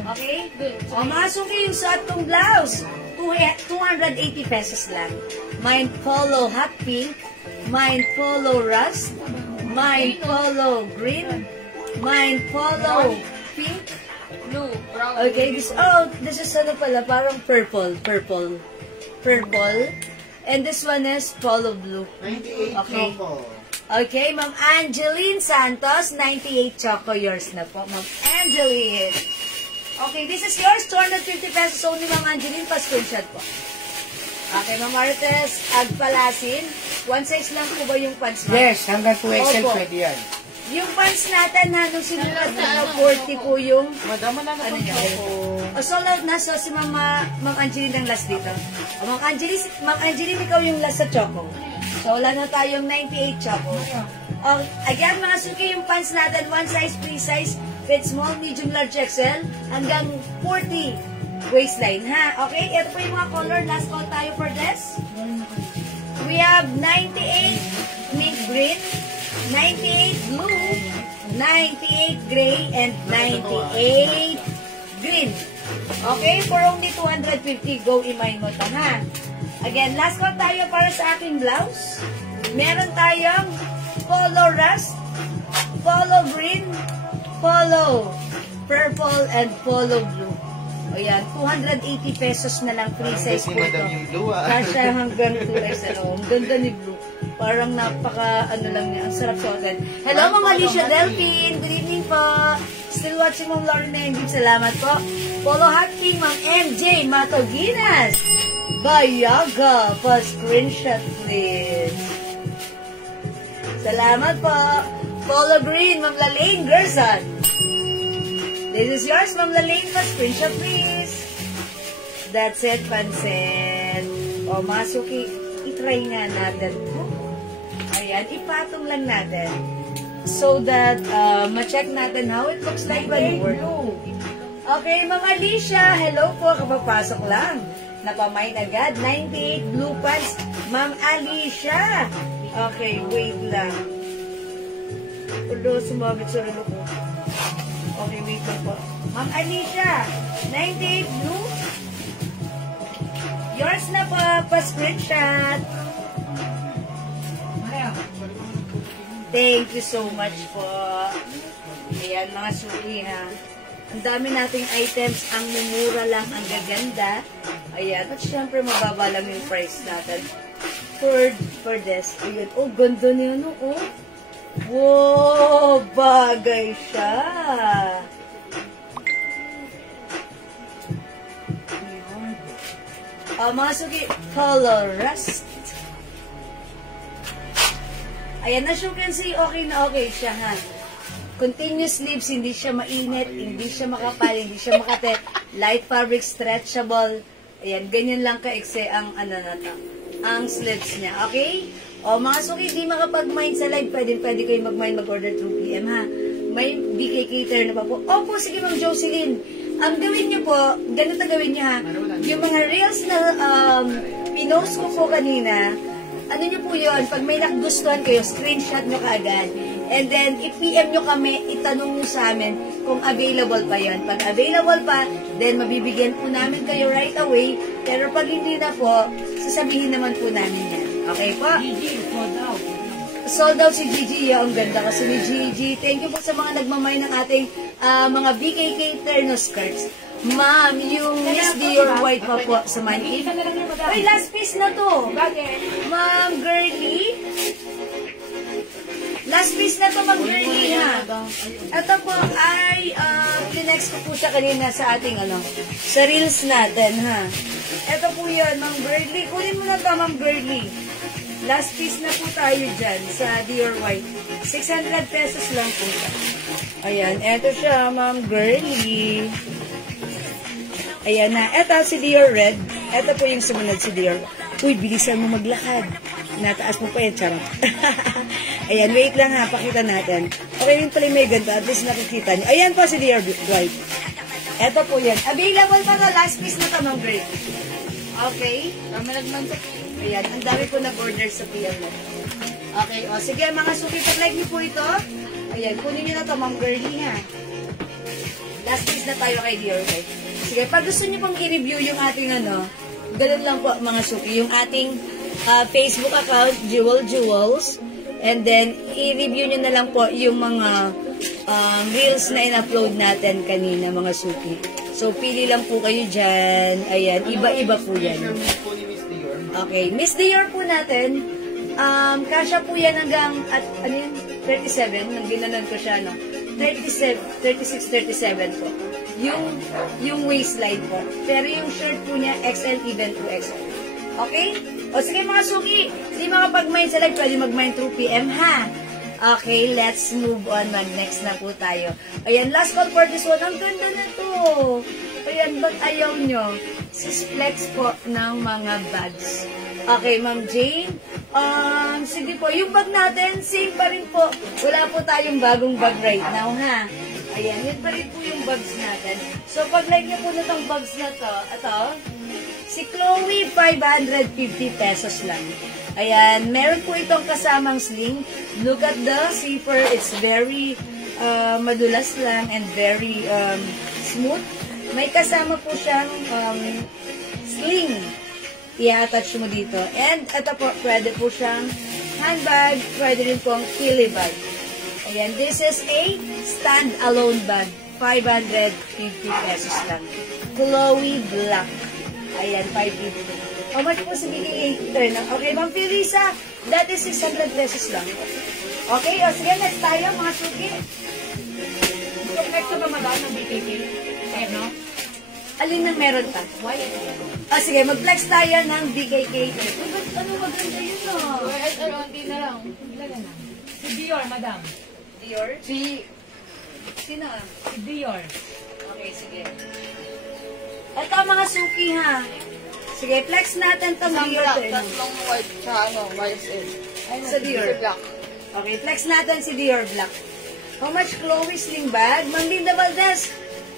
Okay? O, mga suki, yung suot kong blouse. 280 pesos lang. Mine polo hot pink. Mine polo rust. Mine polo green. Mine polo pink. Blue. Brown. Okay, this is pala, parang purple. And this one is polo blue. 98 Okay. Choco. Okay, Ma'am Angeline Santos, 98 Choco, yours na po, Ma'am Angeline. Okay, this is yours, 250 pesos only, Ma'am Angeline, pa-screenshot po. Okay, Ma'am Martes, Agpalasin, one size lang po ba yung pants mo? Yes, hanggang 2XL Opo. pwede yan. Yung pants natin, nung sinukat na 40 po yung... Madama na Ano naman niya? po. So, nasa si Ma'am Angeline ang last dito. Ma'am Angeline, ikaw yung last sa Choco. So, wala na tayong 98 Choco. Again, mga suki, yung pants natin, one size, free size, fit small, medium, large, XL, hanggang 40 waistline, ha? Okay, ito po yung mga color. Last call tayo for this. We have 98 mint green, 98 blue, 98 gray, and 98 green. Okay, for only 250, go imay mo ito, ha? Again, last call tayo para sa aking blouse. Meron tayong polo rust, polo green, polo purple, and polo blue. Ayan, 280 pesos na lang, free size po ito. Kasha hanggang 2XL. Ang ganda ni blue. Parang napaka, lang niya, ang sarap suotin. Hello, Ma'am Alicia Delphine. Good evening po. Still watching Ma'am Lauren Mendy. Salamat po. Polo Hot King, Ma'am MJ Matoginas. Bayaga. Pa-screenshot, please. Salamat po. Polo Green, Ma'am Lalaine Gerson. This is yours, Ma'am Lalaine. Pa-screenshot, please. That's it, pansin. O, masuki, itry nga natin. Ayan, ipatong lang natin. So that, ma-check natin how it looks like when you work. Okay, Ma'am Alicia, hello po, kapapasok lang. Napamain agad, 98 blue pants, Ma'am Alicia. Okay, wait lang. Ulo, sumabit sa relo ko. Okay, wait lang po. Ma'am Alicia, 98 blue. Yours na po, pa-screenshot. Thank you so much po. Ayan, mga suki ha. Ang dami nating items, ang mumura lang, ang gaganda. Ayan, at syempre mababa lang yung price natin. For this. Ayan, oh, ganda niya, no? Oh. Wow, bagay siya. Mga suki, color rust. Ayan, as you can see, okay na okay siya, ha? Continuous sleeves, hindi siya mainit, hindi siya makapal, hindi siya makate. Light fabric, stretchable. Ayan, ganyan lang ka-exe ang ano na to. Ang sleeves niya, okay? O, mga suki, di makapag-mind sa live, pwede kayo mag-mind, mag-order through PM, ha? May BK cater na pa po. Opo, sige, Ma'am Jocelyn. Ang gawin niyo po, ganito gawin niyo, ha? Yung mga reels na pinost ko po kanina, ano niyo po yun, pag may nagustuhan kayo, screenshot niyo kaagad. And then, i-PM nyo kami, itanong nyo sa amin kung available pa yun. Pag available pa, then mabibigyan po namin kayo right away. Pero pag hindi na po, sasabihin naman po namin yan. Okay po? Gigi, sold out. Sold out si Gigi. Ang ganda kasi ni Gigi. Thank you po sa mga nagmamay ng ating mga BKK Terno skirts. Ma'am, yung Miss Dior white pa po sa mannequin. Ay, last piece na to. Ma'am, girly. Last piece na to, Ma'am Girlie, ha? Ito po ay, tinext ko po siya kanina sa ating, sa reels natin, ha? Ito po yun, Ma'am Girlie. Kunin mo na to, Ma'am Girlie. Last piece na po tayo dyan sa Dior White. 600 pesos lang po siya. Ayan, ito siya, Ma'am Girlie. Ayan na. Ito si Dior Red. Ito po yung sumunod si Dior. Uy, bilisan mo maglakad. Nataas mo pa yan, charot. Ayan, wait lang ha, pakita natin. Okay, yung pala may ganda, at least nakikita niyo. Ayan po si Dior White. Ito po yan. Available pa na last piece na ito, Ma'am Grace. Okay? Ayan, ang dami ko nag-order sa PM. Okay, o sige, mga suki, pag-like niyo po ito. Ayan, kunin niyo na ito, Ma'am Girlie ha. Last piece na tayo kay Dior White. Sige, pag gusto niyo pong i-review yung ating ganun lang po mga suki, yung ating Facebook account, Jewels. And then, i-review nyo na lang po yung mga reels na in-upload natin kanina, mga suki. So, pili lang po kayo dyan. Ayan, iba-iba po yan. Okay, Miss Dior po natin. Kasya po yan hanggang, ano yan? 37? Nang ginanon ko siya, no? 36, 37 po. Yung waistline po. Pero yung shirt po niya, XL, even to XL. Okay? O sige mga suki, hindi makapag-mind sa live, pwede mag-mind through PM, ha? Okay, let's move on. Mag-next na po tayo. Ayan, last call for this one. Ang ganda na to. Ayan, ba't ayaw nyo? Flex po ng mga bags. Okay, Ma'am Jane. Sige po, yung bag natin, same pa rin po. Wala po tayong bagong bag right now, ha? Ayan, yun pa rin po yung bags natin. So, pag like nyo po na itong bags na to, ito, si Chloe, 550 pesos lang. Ayan, meron po itong kasamang sling. Look at the zipper. It's very madulas lang and very smooth. May kasama po siyang sling. I-attach mo dito. And ito po, pwede po siyang handbag. Pwede rin pong kili bag. Ayan, this is a stand-alone bag. 550 pesos lang. Chloe Black. Ayan, 550. How much po sa BK turn? Okay, Ma'am Felisa, that is 600 pesos lang. Okay, o sige, next tayo, mga suki. Next na ba madaan ng BKK? Eh, no? Alin na meron pa? Why? Sige, mag-flex tayo ng BKK. Ano maganda yun, no? Hindi na lang. Ilagan na. Si Dior, madam. Dior? Sino? Si Dior. Okay, sige. Ito mga suki, ha? Sige, flex natin itong Dior. Tatlong white sa YSL. Sa Dior. Black. Okay, flex natin si Dior Black. How much Chloe sling bag? Ma'am Linda Valdez,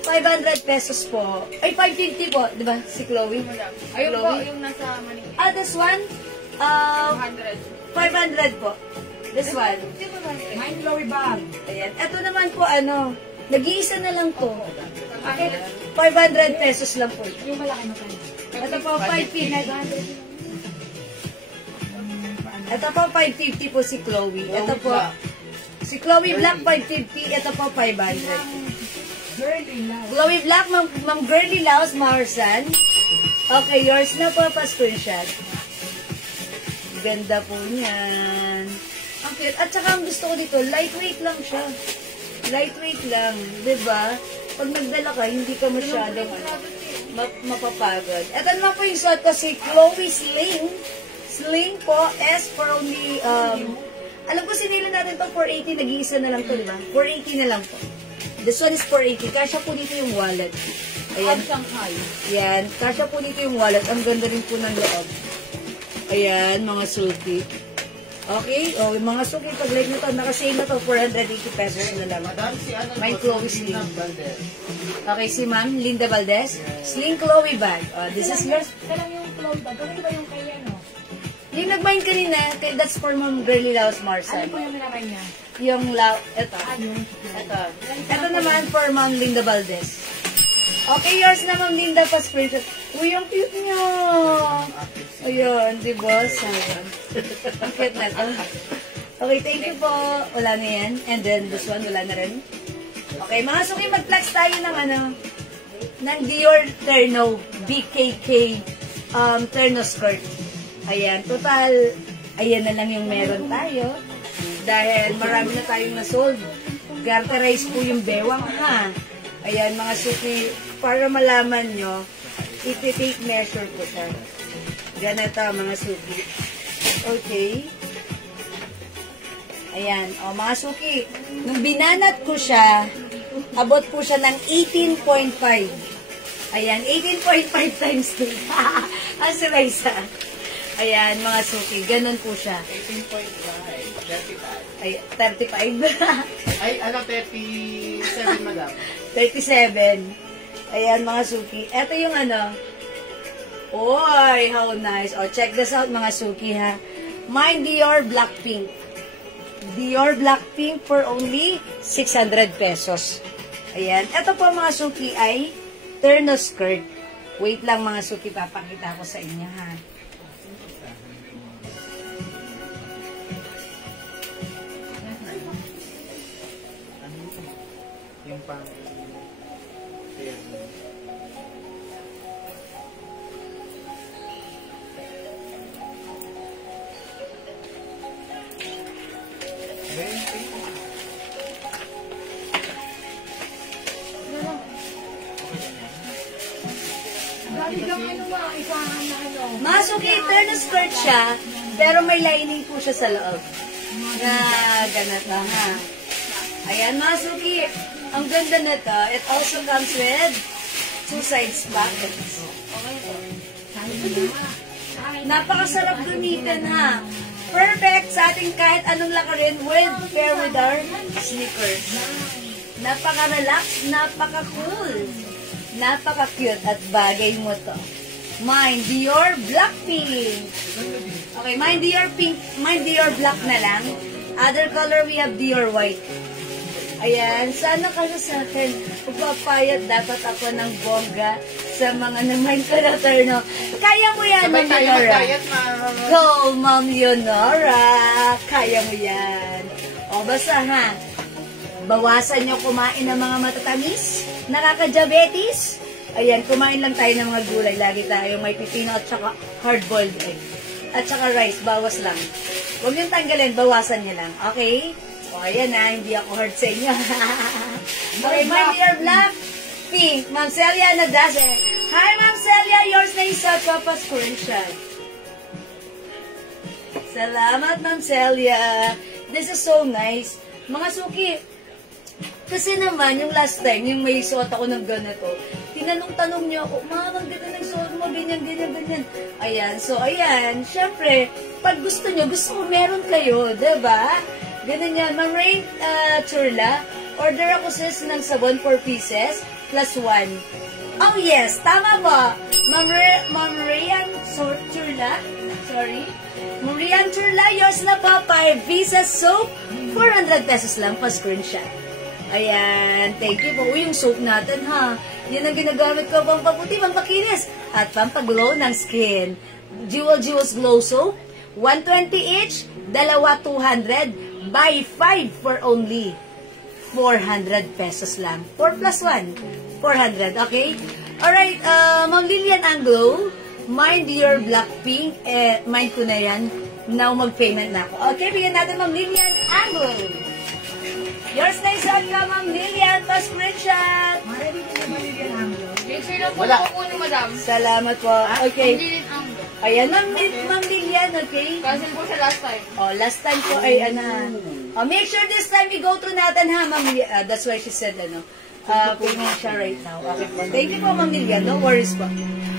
500 pesos po. Ay, 550 po. Diba? Si Chloe? Ayun po, Chloe? yung nasa Manila. This one? 200. 500 po. This one. Mine Chloe bag. Ayan. Ito naman po, nag-iisa na lang to. Okay? 500 pesos lang po. Yung malaki na tayo. Ito po, 550. Ito po, 550 po si Chloe. Ito po, si Chloe Black, 550. Ito po, 500. Girly lang. Chloe Black, Ma'am Girly Laos Marsan. Okay, yours na po, pa-screenshot. Ganda po niyan. Ang cute. At saka ang gusto ko dito, lightweight lang siya. Lightweight lang. Diba? Pag nagdala ka, hindi ka masyadong mapapagod. Ito naman po yung suot ko, si Chloe Sling. Sling po, S for only, alam ko sinila natin itong 480, nag-iisa na lang to, diba? 480 na lang po. This one is 480. Kasya po dito yung wallet. Ayan. Shanghai. Ayan. Kasya po dito yung wallet. Ang ganda rin po ng loob. Ayan, mga suki. Okay? O, yung mga suki, pag like na to, naka-sale na to, 480 pesos na lang. Madam, si ano May po, Chloe si Sling. Linda Valdez. Okay, si Ma'am Linda Valdez. Sling Chloe bag. This is yours. Kailang yung Chloe bag. Ano ba yung kay ano? Yung nag-bind kanina, that's for Ma'am Girly Laos Ano Marsan. po yung minamay niya? Yung ito. Yung Ito. Ito naman for Ma'am Linda Valdez. Okay, yours na Ma'am Linda pa screenshot. Uy, ang cute niya. Ayun, di ba? Sayang. Ang cute na to. Okay, thank you po. Wala na yan. And then this one, wala na rin. Okay, mga suki, mag-flex tayo ng ng Dior Terno BKK Terno skirt. Ayan, total, ayan na lang yung meron tayo. Dahil marami na tayong nasold. Garterize po yung bewang, ha? Ayan, mga suki, para malaman nyo, iti-take measure po siya. Ganito, mga suki. Okay. Ayan, o mga suki, nung binanat ko siya, abot po siya ng 18.5. Ayan, 18.5 times 2. Ang siraysa. Ayan, mga suki, ganun po siya. 18.5, 35. Ay, 35. Ay, ano, 37, madam. 37. Ayan, mga suki. Ito yung Oy, how nice. O, check this out, mga suki, ha. Mine Dior Blackpink. Dior Blackpink for only 600 pesos. Ayan. Ito po, mga suki, ay terno skirt. Wait lang, mga suki, papakita ko sa inyo, ha. Yung pang... Dali kang isahan na Mga suki, terno skirt siya, pero may lining po siya sa loob. Na ganito, ha. Ayan, mga suki, ang ganda nito. It also comes with 2 sides pockets. Napakasarap gamitin, ha. Perfect sa ating kahit anong lakarin pair with our sneakers. Napaka-relax, napaka-cool. Napaka-cute at bagay mo to. Mine Dior Blackpink. Okay, mine Dior Pink, mine Dior Black na lang. Other color, we have Dior White. Ayan, sana kayo sa akin, pagpapayat dapat ako ng bongga sa mga naman ko na terno. Kaya mo yan, Sabay Ma'am tayo Leonora. mag-diet, ma'am. Go, Ma'am Leonora. Kaya mo yan. O, basta ha, bawasan nyo kumain ng mga matatamis, nakaka-diabetes. Ayan, kumain lang tayo ng mga gulay. Lagi tayo may pipino at saka hard-boiled egg. At saka rice, bawas lang. Huwag niyong tanggalin, bawasan niyo lang. Okay? O, ayan na, hindi ako hard sa inyo. Okay, my dear Black Pink, Ma'am Celia Nadase. Hi, Ma'am Celia, yours na isa pa screenshot. Salamat, Ma'am Celia. This is so nice. Mga suki, kasi naman, yung last time, yung may suot ako ng ganito, tinanong-tanong niyo ako, Ma'am, ang ganda ng suot mo, ganyan, ganyan, ganyan. Ayan, so ayan, syempre, pag gusto nyo, gusto ko meron kayo, diba? Ganun yan. Ma'am Rain Churla, order ako sis ng sabon 4 pieces. plus 1. Oh yes, tama po. Ma'am Rian Churla. Sorry. Ma'am Rian Churla, yours na po. 5 Visa soap. 400 pesos lang pa screenshot. Ayan. Thank you po. Yung soap natin ha. Yan ang ginagamit ko pang paputi, pang pakinis. At pang pag-glow ng skin. Jewels Glow Soap. 120 each. Dalawa 200. Buy 5 for only 400 pesos lang. 4 plus 1. 400, okay? Alright, Ma'am Lilian Anglo, mind your Blackpink, mind ko na yan. Now, mag-payment na ako. Okay, bigyan natin Ma'am Lilian Anglo. Yours na isa ka, Ma'am Lilian, pa-screenshot. Marami ko naman Lilian Anglo. Make sure lang po Wala. ako po madam. Salamat po. Okay. Lilian Anglo. Ayan, Ma'am Lilian, okay? Cancel po siya last time. Oh, last time po ay make sure this time we go through natin ha, Ma'am Lilian. That's why she said, payment siya right now. Okay po. Thank you po, Ma'am Lilian. No worries po.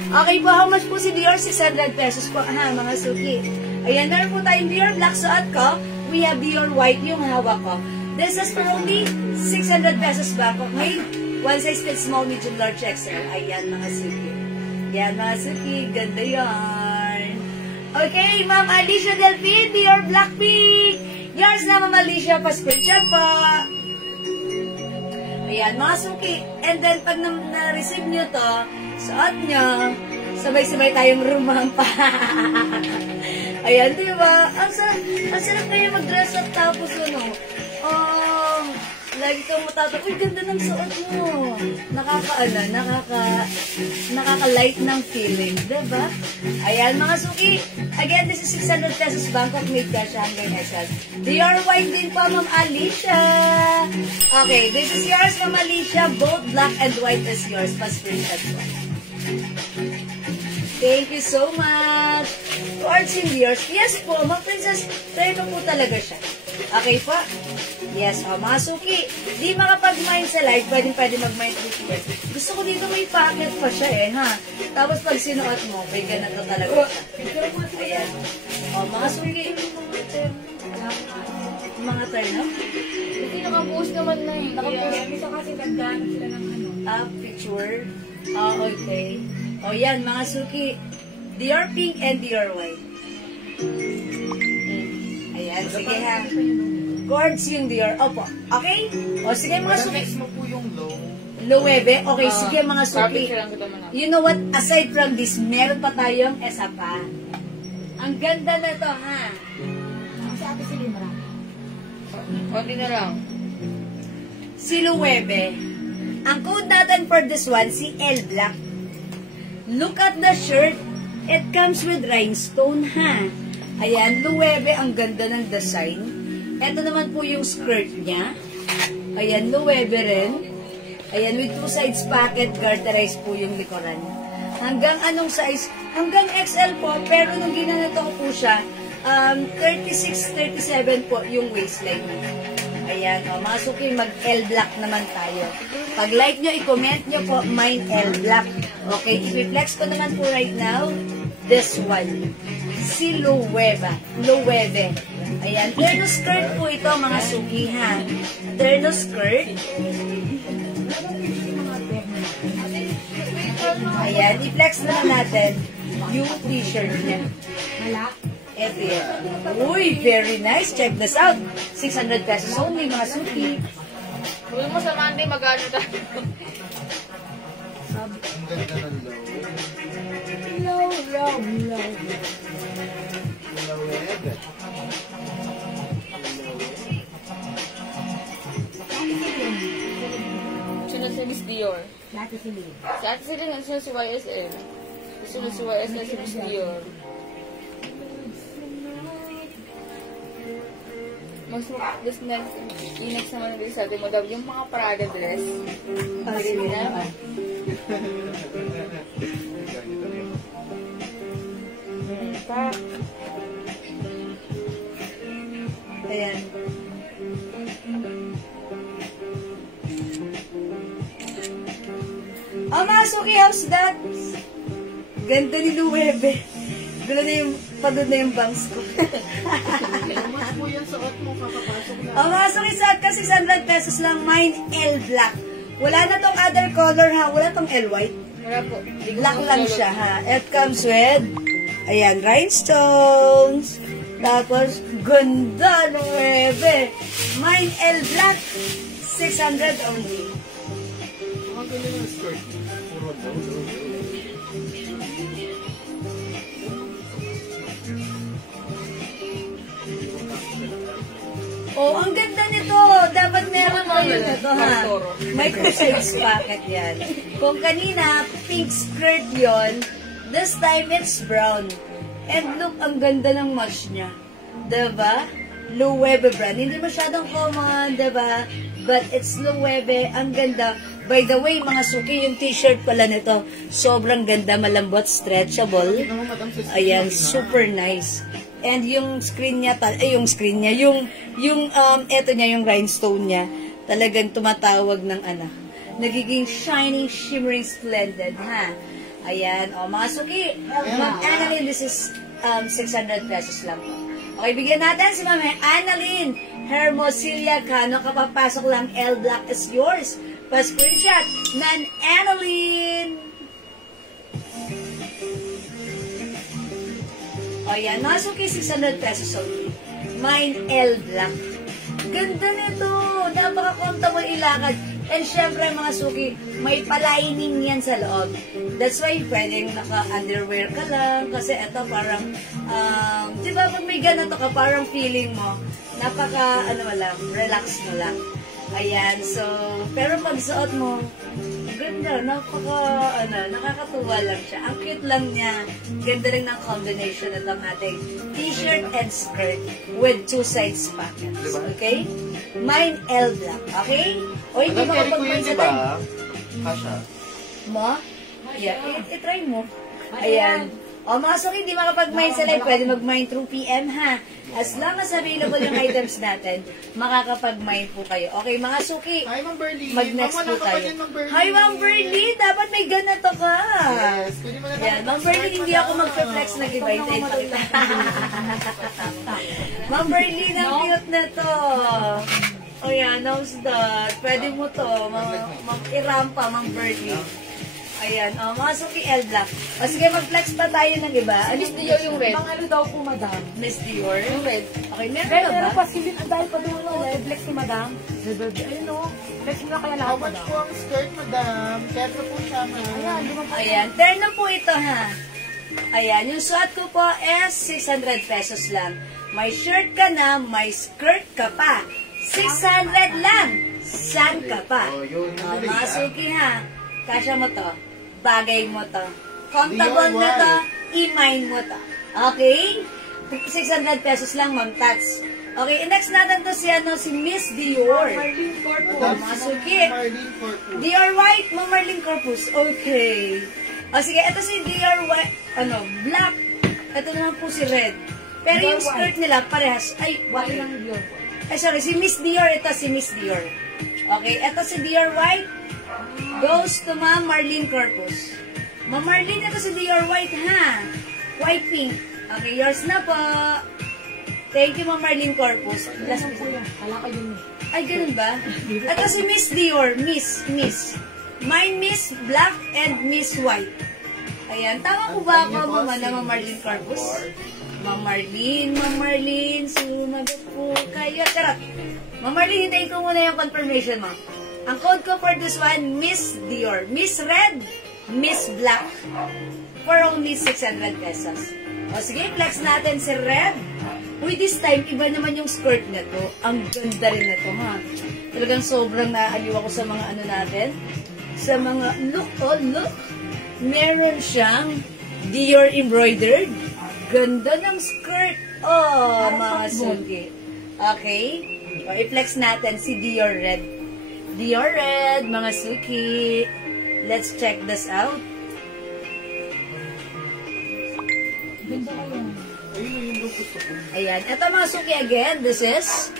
Okay po, how much po si Dior? 600 pesos po, ha, mga suki. Ayan, meron po tayong Dior Black suot ko. We have Dior White yung hawak ko. This is for only 600 pesos ba po? Ngayon, one size fits small, medium, large, XL. Ayan, mga suki. Ayan, mga suki. Ganda yan. Okay, Ma'am Alicia Delphine, Dior Blackpink. Yours na, Ma'am Alicia. Pa-screenshot po. Ayan, mga suki. And then, pag na-receive nyo to, suot nyo, sabay-sabay tayong rumampa. Ayan, di ba? Ang sarap kayo mag-dress up tapos lagi kang matatak. Uy, ganda ng suot mo. Nakaka-light ng feeling, diba? Ayan, mga suki. Again, this is 600 pesos Bangkok made cash hanggang XL. Dior White din po, Ma'am Alicia. Okay, this is yours, Ma'am Alicia. Both black and white is yours. Pa-screenshot po. Thank you so much. Towards in yours. Yes po, Ma'am Princess. Treno po talaga siya. Okay po? Yes, mga suki. Di makapag-mind sa live, pwede mag-mind request. Gusto ko dito may pocket pa siya ha. Tapos pag sinuot mo, may ganito talaga siya. Ayan. Mga suki. Mga turn, no? Kasi nakapost naman na yun. Nakapost. Isa kasi nagdaan sila ng Picture. Okay. Yan, mga suki. Dior Pink and Dior White. Ayan, sige ha. Cords yung Dior. Opo. Okay? Sige mga suki. Mix mo po yung low. Loewe. Okay, sige mga suki. Copy lang kita man. You know what? Aside from this, meron pa tayong isa pa. Ang ganda na to, ha? Si Ate Silindra. Konti na lang. Si Loewe. Ang code natin for this one, si L Black. Look at the shirt. It comes with rhinestone, ha? Ayan, Loewe, ang ganda ng design. Ito naman po yung skirt niya. Ayan, Loewe rin. Ayan, with 2 sides pocket, garterized po yung likuran. Hanggang anong size? Hanggang XL po, pero nung ginanato ko po siya, 36, 37 po yung waistline. Ayan, mga suki, mag-L Black naman tayo. Pag like nyo, i-comment nyo po, mine L Black. Okay, i-flex ko naman po right now, this one. Si Loewe. Ayan, terno skirt po ito, mga suki, ha? Terno skirt. Ayan, i-flex naman natin yung t-shirt niya. Ito yan. Uy, very nice. Check this out. 600 pesos only, mga suki. Huwag mo sa Monday mag-ano tayo. Low. Sunod si Miss Dior. Dati si Lily. Si Ate Silindra, sunod si YSL. Sunod si YSL si Miss Dior. This next naman din sa atin, magawin yung mga Prada dress. Sige na. Ayan. Mga suki, how's that? Ganda ni Loewe. Pagod na yung bangs ko. Mas po yung suot mo, kakapasok na. Mga suki, suot ka 600 pesos lang. Mine L Black. Wala na tong other color ha. Wala tong L-white. Wala po. Black lang siya ha. It comes with, ayan, rhinestones. Tapos, ganda ng webe. Mine L black. 600 only. Oh, ang ganda nito. Dapat meron kayo nito, ha? May two-sides pocket yan. Kung kanina, pink skirt yon, this time it's brown. And look, ang ganda ng match niya. Diba? Loewe brand. Hindi masyadong common, diba? But it's Loewe. Ang ganda. By the way, mga suki, yung t-shirt pala nito, sobrang ganda, malambot, stretchable. Ayan, super nice. And yung screen niya, eto niya, yung rhinestone niya, talagang tumatawag ng nagiging shining, shimmering, splendid, ha? Ayan, mga suki, Ma'am Annalyn, this is 600 pesos lang po. Okay, bigyan natin si Ma'am Annalyn Hermosilia Cano, kapapasok lang, L Black is yours. Pa-screenshot, Ma'am Annalyn! O yan, nasuki 600 pesos only. Mine L Black. Ganda nito. Napaka-comfortable ilakad. And syempre mga suki, may palining yan sa loob. That's why pwedeng naka-underwear ka lang. Kasi ito parang, di ba pag may ganito ka, parang feeling mo, relax mo lang. Ayan, so, pero pag suot mo, ganda, nakakatuwa lang siya. Ang cute lang niya. Ganda lang ng combination na lang natin. T-shirt and skirt with two sides pockets. Okay? Mine L Black. Okay? O, hindi makapag-mine sa time. Kasha. Mo? Yeah, itry mo. Ayan. O, mga suki, hindi makapag-mine sa live. Pwede mag-mine through PM, ha? As long as available yung items natin, makakapag-mine po kayo. Okay, mga suki, Hi, Ma'am Berlin. mag-next Ma'am, po wala ka pa tayo. din, Ma'am Berlin. Hi, Ma'am Berlin! Dapat may ganito ka. Yes. Pwede mo na lang. Yan, Ma'am Berlin, hindi ako mag-flex na iba. Hintayin pa kita. Ma'am Berlin, ang cute na to. O yan, how's that? Pwede mo to. Irampa, Ma'am Berlin. Ayan, mga suki L Black. O sige, mag-flex pa tayo ng iba. Miss Dior yung red. Pang ano daw po, madam? Miss Dior? Yung red. Okay, meron Red, ka pero ba? pa silip ang dahil pa doon, flex ni madam. Ayun o, flex mo na kaya How lahat, much madam. po ang skirt, madam? Kesa po siya, ma'am. Ayan, lumang po. Ayan, turn na po ito, ha? Ayan, yung suot ko po is 600 pesos lang. May shirt ka na, may skirt ka pa. 600 lang. Saan ka pa? Oh, yun. Mga suki, ha? Kasya mo to. Bagay mo to. Comfortable na to. I-mine mo to. Okay? 600 pesos lang, Ma'am Tats. Okay, next natin to si Miss Dior. Marlene Corpus. Mga suki. Marlene Corpus. Dior White, Ma'am Marlene Corpus. Okay. O sige, ito si Dior White, black. Ito naman po si red. Pero yung skirt nila, parehas. Ay, White lang Dior. ay, sorry, si Miss Dior. Ito si Miss Dior. Okay, ito si Dior White. Goes to Ma'am Marlene Corpus. Ma'am Marlene, ito si Dior White, ha? White pink. Okay, yours na po. Thank you, Ma'am Marlene Corpus. Last po. Kala ka yun. Ay, ganun ba? Ito si Miss Dior. Miss. Mine Miss Black and Miss White. Ayan. Tama po ba ako, Ma'am Marlene Corpus? Ma'am Marlene, sumagot po kayo. Charot. Ma'am Marlene, hintayin ko muna yung confirmation mo. Ang code ko for this one, Miss Dior. Miss Red, Miss Black. For only 600 pesos. O sige, flex natin si Red. Uy, this time, iba naman yung skirt na to. Ang ganda rin na to, ha? Talagang sobrang naaaliw ako sa mga natin. Sa mga, look. Meron siyang Dior embroidered. Ganda ng skirt. Oh, mga suki. Okay? O, i-flex natin si Dior Red. Dior Red, mga suki. Let's check this out. Ayan. Ito mga suki again. This is,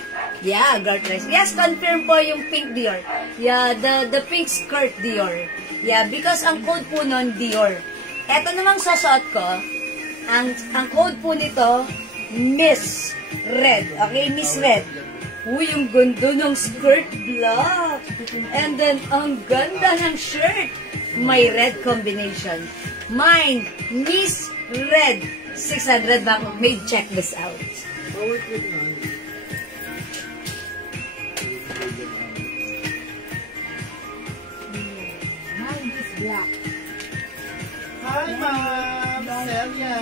Gartners. Yes, confirm po yung pink Dior. Yeah, the pink skirt Dior. Yeah, because ang code po nun, Dior. Ito namang susuot ko, ang code po nito, Miss Red. Okay, Miss Red. Uy, yung ganda ng skirt black. And then, ang ganda ng shirt. May red combination. Mine, Miss Red. 600 back. May check this out. Mine is black. Hi, Ma'am! Celia!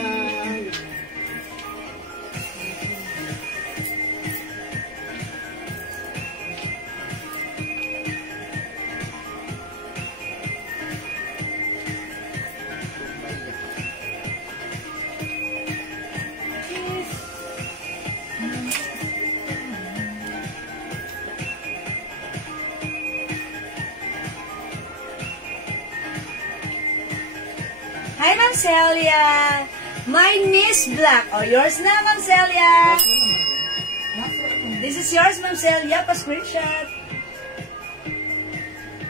Hi, Ma'am Celia. Mine is black. Oh, yours na, Ma'am Celia. This is yours, Ma'am Celia. Pa-screenshot.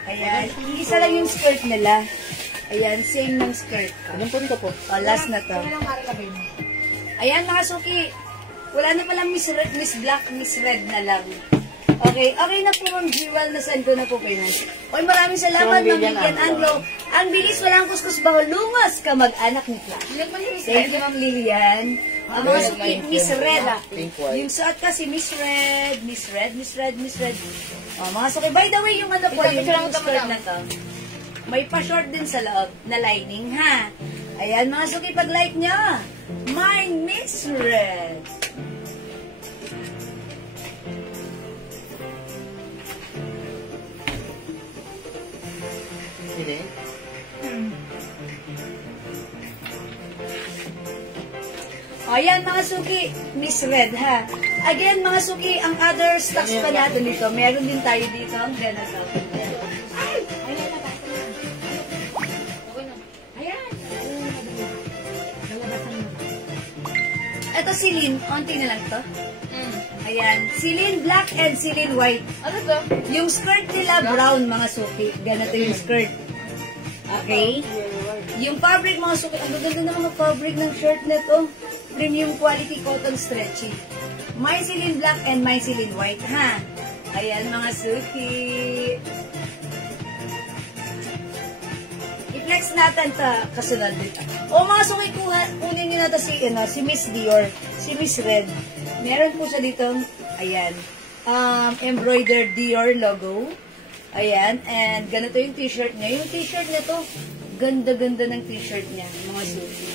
Ayan. Isa lang yung skirt nila. Ayan, same ng skirt. Anong po dito po? Oh, last na to. Kaya lang marilagay mo. Ayan, mga suki. Wala na palang Miss Red, Miss Black, Miss Red na lang. Okay, okay na po, Ma'am Jewel. Nasend ko na po kayo. Oy, maraming salamat, Ma'am Lilian Anglo. Ang bilis, walang kuskus baho. Lungos ka mag-anak ni Flash. Thank you, Ma'am Lilian. Ang mga suki, Miss Red. Yung suot kasi Miss Red, Miss Red, Miss Red, Miss Red. Oh, mga suki. By the way, yung ano po, yung skirt na to. May pa-short din sa loob na lining, ha? Ayan, mga suki, pag-like nyo. Mine, Miss Red. Hindi? O, ayan, mga suki, Miss Red, ha? Again, mga suki, ang other stocks pa natin dito, meron din tayo dito, ang ganito. Ayan na, basta na. Ayan. Nalabasan mo. Ito, Celine, onti na lang to. Ayan, Celine Black and Celine White. Ano to? Yung skirt nila, brown, mga suki. Ganito yung skirt. Okay? Yung fabric, mga suki, ang ganda naman ng fabric ng shirt na to. Premium quality cotton stretchy. My Celine Black and my Celine White, ha? Ayan, mga suki. I-flex natin ta kasunod dito. O, mga suki, kunin nyo na to si Miss Dior, si Miss Red. Meron po siya dito, ayan, embroidered Dior logo. Ayan, and ganito yung t-shirt niya. Yung t-shirt na to, ganda-ganda ng t-shirt niya, mga suki.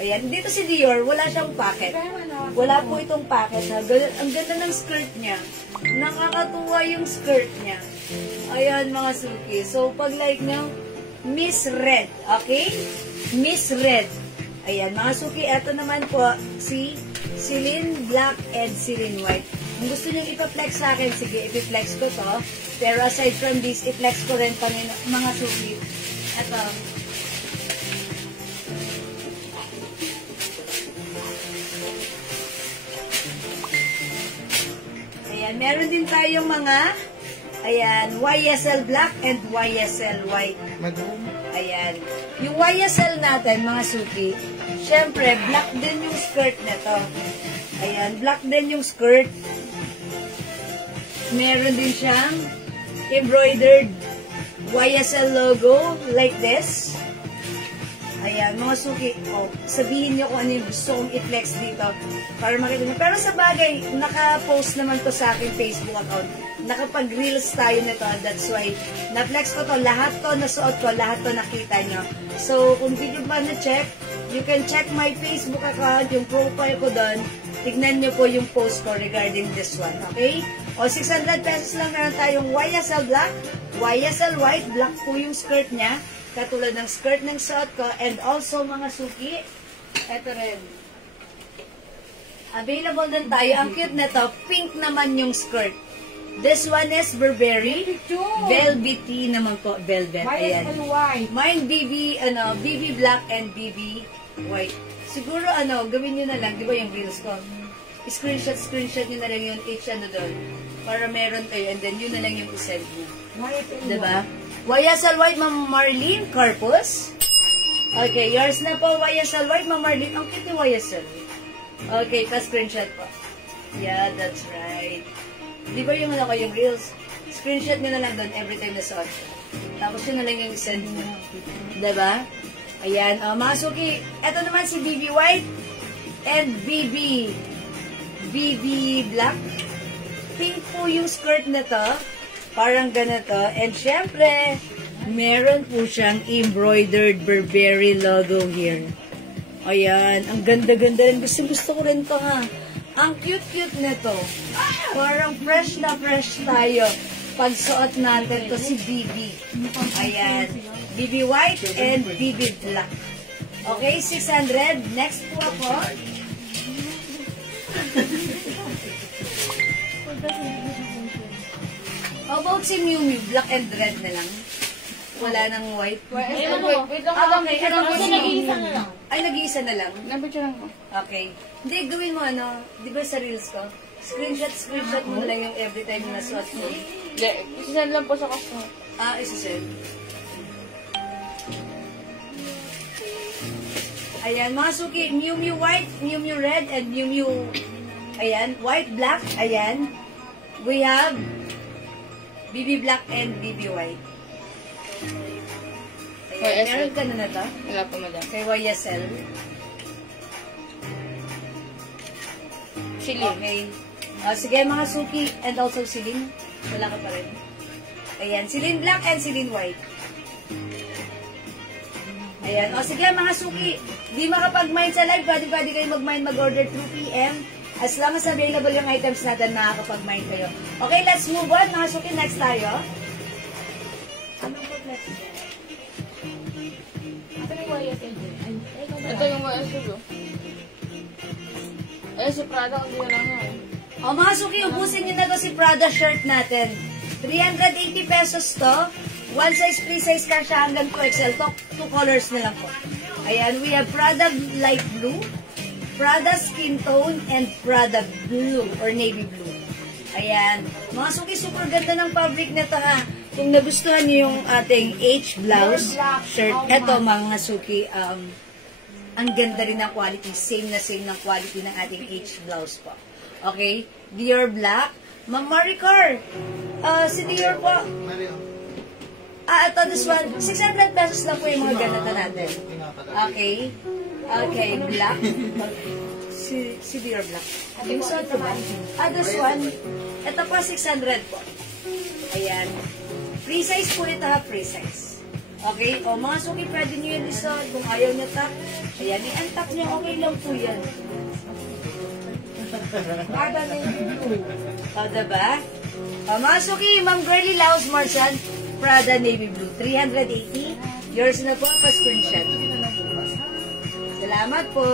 Ayan, dito si Dior, wala siyang pocket. Wala po itong pocket. Ha? Ang ganda ng skirt niya. Nakakatuwa yung skirt niya. Ayan, mga suki. So, pag like nyo, Miss Red. Okay? Miss Red. Ayan, mga suki, eto naman po, si Celine Black and Celine White. Kung gusto nyo ipa-flex sa akin, sige, ipi-flex ko to. Pero aside from this, i-flex ko rin pa mga suki. Eto. Ayan, meron din tayong mga, ayan, YSL Black and YSL White. Ayan. Yung YSL natin, mga suki, syempre, black din yung skirt nito. Ayan, black din yung skirt. Meron din siyang embroidered YSL logo like this. Ayan, mga suki, oh, sabihin niyo kung ano yung gusto kong i-flex dito para makita niyo. Pero sa bagay, naka-post naman to sa aking Facebook account. Nakapag-reels tayo nito, that's why na-flex ko to, lahat to nasuot ko, lahat to nakita niyo. So, kung di nyo ba na-check, you can check my Facebook account, yung profile ko doon. Tignan niyo po yung post ko regarding this one, okay? O, 600 pesos lang meron tayong YSL Black, YSL White, black po yung skirt niya. Katulad ng skirt ng suot ko. And also, mga suki, eto rin. Available din tayo. Ang cute na to, pink naman yung skirt. This one is Burberry. Velvety naman po. Velvet. Ayan. Mine BB black and BB white. Siguro, gawin nyo na lang. Di ba yung reels ko? Screenshot nyo na lang yung each doon. Para meron kayo. And then, yun na lang yung isend nyo. Diba? YSL White, Ma'am Marlene Corpus. Okay, yours na po, YSL White, Ma'am Marlene. Ang cute ni YSL. Okay, pa-screenshot po. Yeah, that's right. Di ba yung ano ko, yung reels? Screenshot nyo na lang doon every time na suot. Tapos yun na lang yung send nyo. Diba? Ayan. Mga suki, eto naman si BB White and BB Black. Pink po yung skirt na to. Parang ganito. And syempre, meron po siyang embroidered Burberry logo here. Ayan. Ang ganda-ganda rin. Gusto ko rin to ha. Ang cute-cute nito. Parang fresh na fresh tayo. Pagsuot natin to si BB. Ayan. BB White and BB Black. Okay, 600. Next po ako. How about si Miu Miu? Black and red na lang. Wala nang white. Wait lang, madam. Okay. Ano po si nag-iisa na lang. Ay, nag-iisa na lang. Nabitsuran ko. Okay. Hindi, gawin mo ano, di ba sa reels ko? Screenshot mo na lang yung every time na suot mo. Isasend lang po sa customer. Isasend. Ayan, mga suki, Miu Miu White, Miu Miu Red, and Miu Miu, ayan, White, Black, ayan. We have BB Black and BB White. Ayan, meron ka na to? Wala po, madam. Kay YSL. Chili. Okay. Sige, mga suki, and also Celine. Wala ka pa rin. Ayan, Celine Black and Celine White. Ayan. Sige, mga suki. Di makapag-mind sa live, pwede kayo mag-mind, mag-order 2 p.m. As long as available yung items natin, makakapag-mind kayo. Okay, let's move on. Mga suki, next tayo. Anong po next? Ito yung YSL. Si Prada, hindi na lang yan. Mga suki, ubusin nyo na to si Prada shirt natin. 380 pesos to. One size, free size ka siya hanggang 2XL. Two colors na lang po. Ayan, we have Prada light blue, Prada skin tone, and Prada blue or navy blue. Ayan. Mga suki, super ganda ng fabric nito ha. Kung nagustuhan niyo yung ating H blouse shirt, eto mga suki, ang ganda rin ng quality. Same ng quality ng ating H blouse po. Okay? Dior Black. Ma'am Maricar, si Dior po. Ito, this one, 600 pesos lang po yung mga ganito natin. Okay? Okay, black. Si Dior Black. Yung suot ko ba? This one, ito po, 600 po. Ayan. Free size po ito ha, free size. Okay? Mga suki, pwede nyo yung isuot. Kung ayaw nyo tak, ayan, i-untuck nyo, okay lang po yan. Prada navy blue. Diba? Mga suki, Ma'am Girlie Laos Marsan, Prada navy blue. 380. Yours na po, pa-screenshot. Salamat po.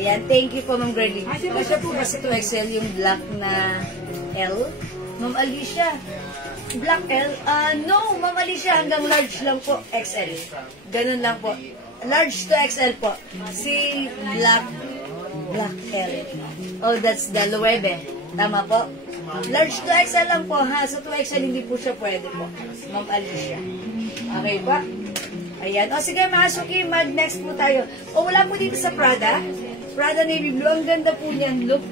Ayan, thank you po, Ma'am Girlie. Kasi po kasi 2XL yung black na L. Ma'am Alicia, black L? No, Ma'am Alicia, hanggang large lang po, XL. Ganun lang po. Large to XL po. Si black L. Oh, that's the Loewe. Tama po. Large to XL lang po, ha? Sa 2XL, hindi po siya pwede po. Ma'am Alicia. Okay ba? Ayan. Sige, mga suki, mag-next po tayo. Wala po dito sa Prada. Prada Navy Blue. Ang ganda po niyan. Look,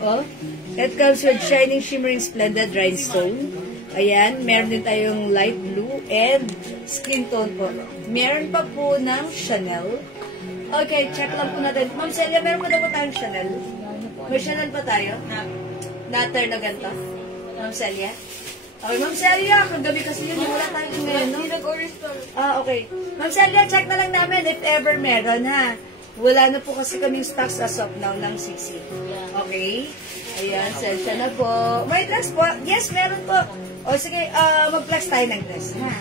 It comes with shining, shimmering, splendid rhinestone. Ayan. Meron din tayong light blue and skin tone po. Meron pa po ng Chanel. Okay, check lang po natin. Ma'am Celia, meron pa na po tayong Chanel? May Chanel pa tayo? Natter na ganito? Ma'am Celia? Okay, Ma'am Celia, kagabi kasi yun, wala tayong ngayon, no? Okay. Ma'am Celia, check na lang namin if ever meron, ha? Wala na po kasi kaming stocks as of now ng CC. Okay? Ayan, sensya na po. May dress po? Yes, meron po. Sige, mag-flex tayo ng dress, ha?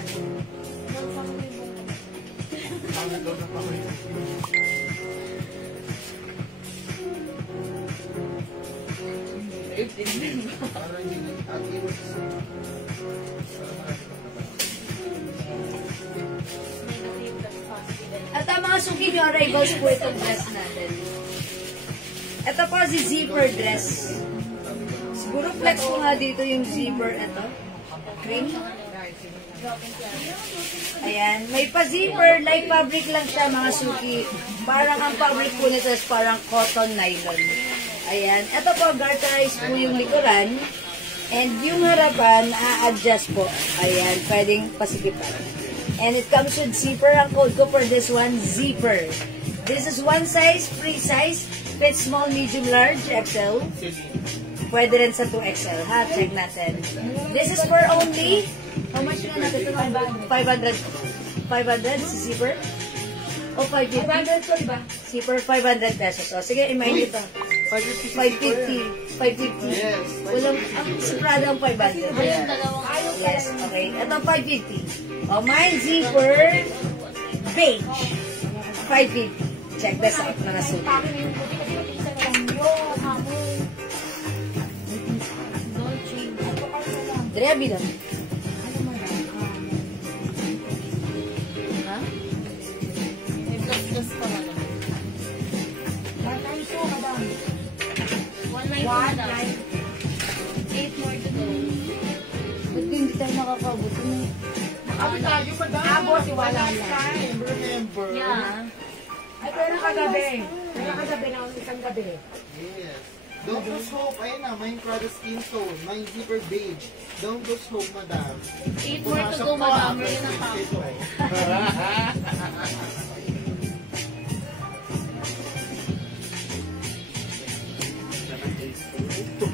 At ang mga suki nyo, arrivals po itong dress natin. Ito po si zipper dress. Siguro flex ko nga dito yung zipper. Ito. Cream. Ayan. May pa-zipper. Light fabric lang siya mga suki. Parang ang fabric po nito is parang cotton nylon. Ayan. Ito po, garterize po yung likuran. And yung harapan, a-adjust po. Ayan, pwedeng pasikipan. And it comes with zipper. Ang code ko for this one, zipper. This is one size, free size. Fit small, medium, large, XL. Pwede rin sa 2XL, ha? Check natin. This is for only, how much na natin ito? 500. 500 si zipper? O 550? 500 ko, diba? Zipper, 500 pesos. O, sige, i-mind ito. 550. 550. Yes. Walang, si Prada ang 500. Yes, okay. Ito 550. O, mine zipper, beige. 550. Check this out, mga suit. Drea, bilang. Ha? Ba't hindi tayo nakakabot? Abi tayo, madam. Abot, wala lang. Time, remember? Ay, pero kagabi. Pero kagabi na isang gabi. Yes. Don't lose hope. Ayun na, may Prada skin tone. May zipper beige. Don't lose hope, madam. 8 more to go, madam. Yun ang Ito.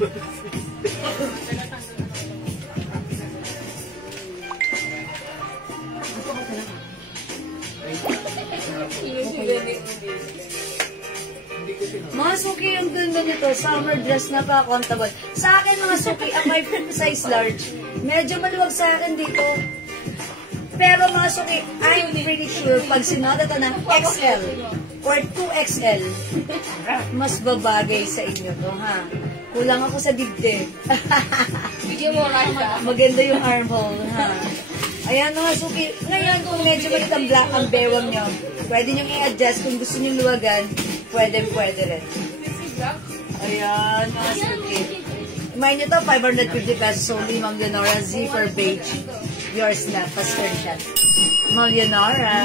Mga suki, yung ganda nito, summer dress na pa, comfortable. Sa akin, mga suki, ang my size large, medyo maluwag sa akin dito. Pero mga suki, I'm pretty sure, pag sinota to ng XL or 2XL, mas babagay sa inyo to, ha? Kulang ako sa dibdib. Bigyan mo right. Maganda yung armhole, ha? Ayan mga suki. Ngayon, kung medyo malit ang black ang bewang nyo, pwede nyo i-adjust. Kung gusto nyo luwagan, pwede rin. Ayan mga suki. Mind nyo to, 550 pesos only, Ma'am Leonora, zipper beige. Yours na, pa-screenshot. Ma'am Leonora.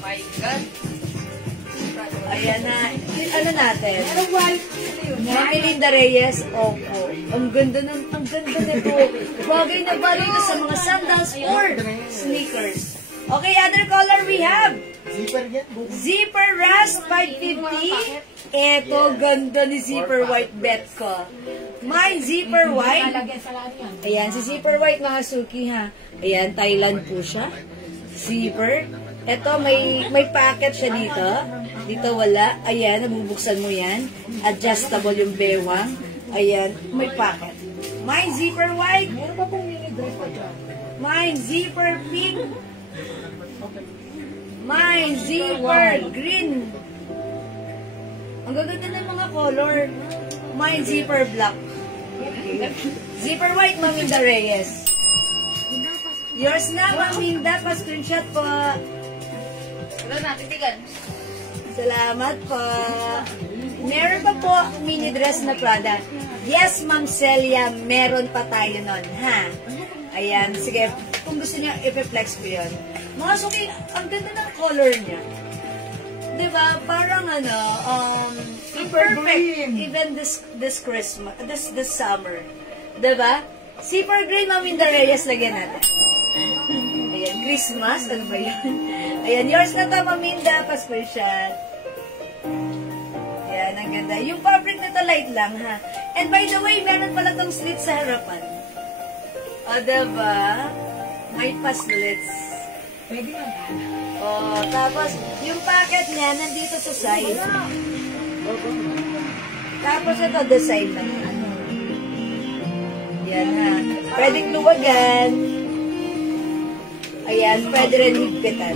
My God. Ayan na. Ano natin? Ma'am Melinda Reyes, opo. Ang ganda nito. Bagay na bagay na sa mga sandals or sneakers. Okay, other color we have. Zipper yan, Zipper Rust 550. Eto, ganda ni Zipper White bet ko. Mine, Zipper White. Ayan, si Zipper White, mga suki, ha. Ayan, Thailand po siya. Zipper. Eto, may packet siya dito. Dito wala. Ayan, nabubuksan mo yan. Adjustable yung bewang. Ayan, may packet. Mine, Zipper White. Mine, Zipper Pink. Mine, Zipper Green. Ang gaganda ng mga color. Mine, Zipper Black. Zipper White, Maminda Reyes. Yours na, Maminda. Pa-screenshot po. Wala na, titigan. Salamat po. Meron pa po mini dress na Prada. Yes, Ma'am Celia, meron pa tayo nun, ha? Ayan, sige. Kung gusto niya, i-flex ko yun. Mga suki, ang ganda ng color niya. Diba? Parang perfect. green. Even this Christmas, this summer. Diba? Super green, Maminda Reyes, lagyan natin. Ayan, Christmas, ano ba yan? Ayan, yours na to, Maminda, pa-screenshot. Ayan, ang ganda. Yung fabric na to, light lang, ha? And by the way, meron pala tong slits sa harapan. O, diba? May pa-slits. Pwede na. O, tapos, yung packet niya, nandito sa side. Tapos, ito, the side lang. Yan, ha? Pwedeng luwagan. Ayan, pwede rin higpitan.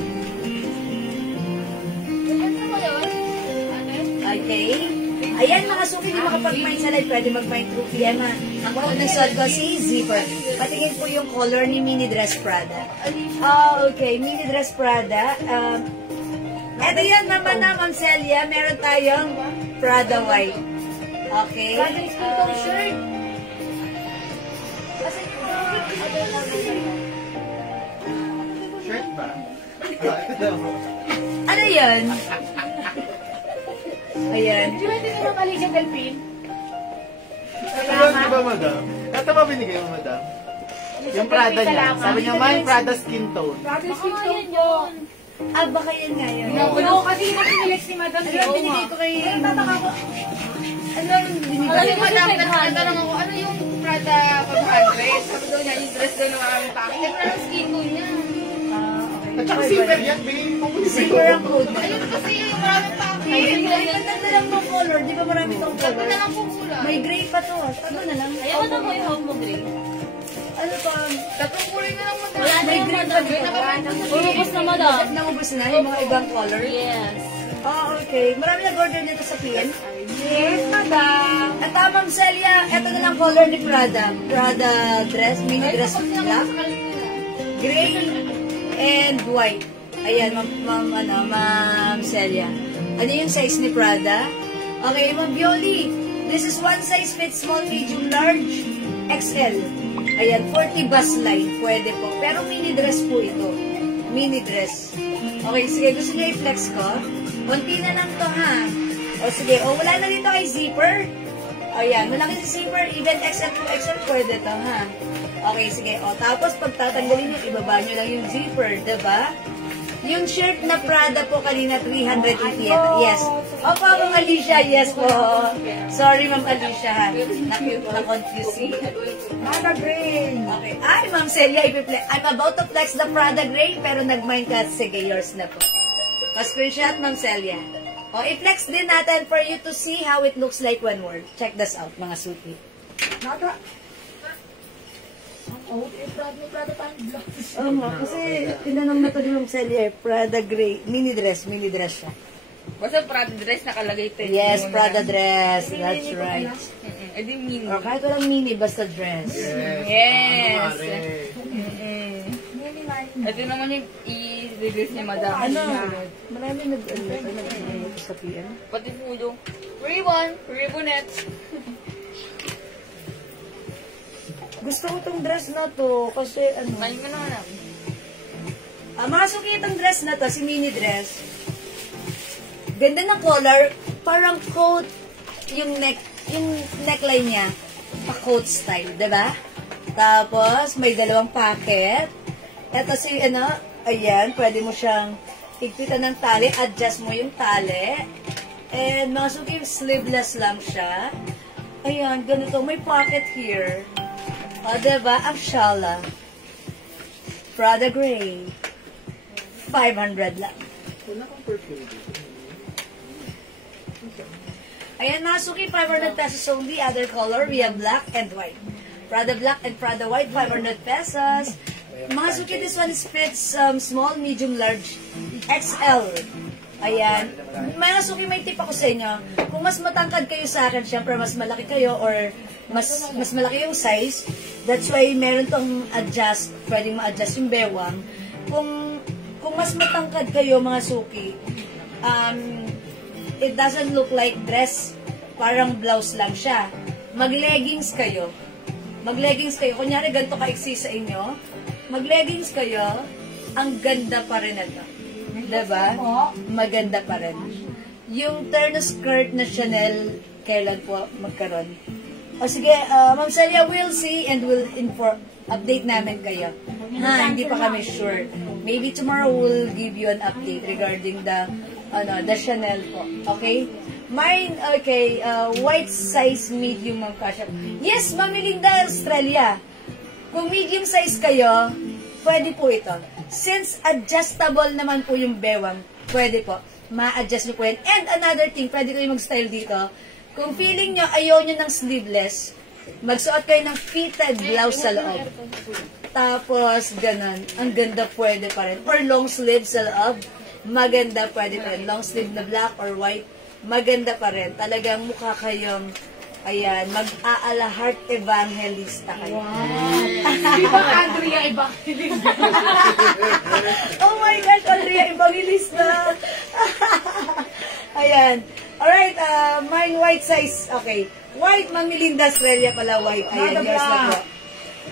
Okay. Ayan, mga suki, yung makapag-mind sa live, pwede mag-mind through PM, ha? Ang unang suot ko, si Zipper. Patingin po yung color ni Mini Dress Prada. Okay, Mini Dress Prada. Eto yan naman na, Ma'am Celia, meron tayong Prada White. Okay. Shirt. Shirt ba? Ano yan? Ayan. Di ba hindi naman Alicia Delphine? Ano di ba, madam? Ito ba binigay mo, madam? Yung Prada niya. Sabi niya, may Prada skin tone. Prada skin tone po. Ah, baka yan nga yun. Oo, kasi yun ang pinilik si Madam. Ano binigay ko kay... Tataka ko. Ano ang binigay? Alam mo, madam, nagtatanong ako, ano yung Prada 500? Sabi daw niya, yung dress daw ng aming pake. Ito na lang skin tone niya. At saka zipper yan, bigay mo mo Zipper ang code. Ayun kasi yung maraming pake. Ay, ganda lang ng color. Di ba marami tong Tatlo color? na lang po kulay. May gray pa to. Ano na lang? Ayaw mo na mo yung home mo, Gray. Ano pa? Tatlong kulay na lang, madam. Wala na yung gray pa dito. Ubus na, madam. Naubos na yung mga ibang color? Yes. Oh, okay. Marami nag-order nito sa PN. Yes, Madam. At Ma'am Celia, eto na lang color ni Prada. Prada dress, mini dress black, gray, and white. Ayan, Ma'am Celia. Ano yung size ni Prada? Okay, Ma'am Violi. This is one size fits small, medium, large, XL. Ayan, 40 bust line. Pwede po. Pero mini dress po ito. Mini dress. Okay, sige. Gusto niyo i-flex ko? Konti na lang to, ha? O, sige. O, wala na dito kay zipper. Ayan, malaki si zipper. Even XL to XL, pwede to, ha? Okay, sige. O, tapos, pag tatanggalin nyo, ibaba nyo lang yung zipper, diba? Yung shirt na Prada po kanina, 388. Yes. Opo, Ma'am Alicia. Yes po. Sorry, Ma'am Alicia. Na-confuse si Prada Gray. Okay. Ay, Ma'am Celia, I'm about to flex the Prada Gray, pero nag-mind ka. Sige, yours na po. Pa-screenshot, Ma'am Celia. O, i-flex din natin for you to see how it looks like when worn. Check this out, mga suki. Nata. Oh, may Prada tayong blouse. Oo nga, kasi tinanong na to ni Ma'am Celia, Prada Gray. Mini dress siya. Basta Prada dress nakalagay ito. Yes, Prada dress. That's right. Eh di mini. O, kahit walang mini, basta dress. Yes. Mini line. Ito naman yung i-release ni Madam. Ano? Marami nag-ano sa PM. Pati pulo. Ribbon. Ribbonette. Gusto ko tong dress na to kasi ano. Ngayon mo naman lang. Mga suki itong dress na to, si mini dress. Ganda ng color, parang coat yung neckline niya, pa-coat style, 'di ba? Tapos may dalawang pocket. Ito si ayan, pwede mo siyang higpitan ng tali, adjust mo yung tali. And mga suki, sleeveless lang siya. Ayan, ganito, may pocket here. O, diba? Ang shala. Prada Gray. 500 lang. Wala kang perfume. Ayan, mga suki, 500 pesos only. Other color, we have black and white. Prada black and Prada white, 500 pesos. Mga suki, this one is fits small, medium, large, XL. Ayan. Mga suki, may tip ako sa inyo. Kung mas matangkad kayo sa akin, syempre mas malaki kayo or mas malaki yung size. That's why meron tong adjust, pwedeng ma-adjust yung bewang. Kung mas matangkad kayo, mga suki, it doesn't look like dress. Parang blouse lang siya. Mag-leggings kayo. Kunyari, ganito kaiksi sa inyo. Mag-leggings kayo, ang ganda pa rin ito. Diba? Maganda pa rin. Yung terno skirt na Chanel, kailan po magkaroon? O sige, Ma'am Celia, we'll see and we'll update namin kayo. Ha, hindi pa kami sure. Maybe tomorrow we'll give you an update regarding the Chanel po. Okay? Mine, okay, white size medium, Ma'am Kasha. Yes, Ma'am Melinda, Australia. Kung medium size kayo, pwede po ito. Since adjustable naman po yung bewang, pwede po. Ma-adjust nyo po yan. And another thing, pwede kayo mag-style dito. Kung feeling nyo, ayaw nyo ng sleeveless, magsuot kayo ng fitted blouse sa loob. Tapos, ganun. Ang ganda, pwede pa rin. Or long sleeve sa loob, maganda, pwede pa rin. Long sleeve na black or white, maganda pa rin. Talagang mukha kayong, ayan, mag-aala-heart evangelista kayo. Di ba Andrea Evangelista? Oh my gosh, Andrea Evangelista! Ayan. Alright, mine white size. Okay. White, Ma'am Melinda, Australia pala white. Ayan, yours na po.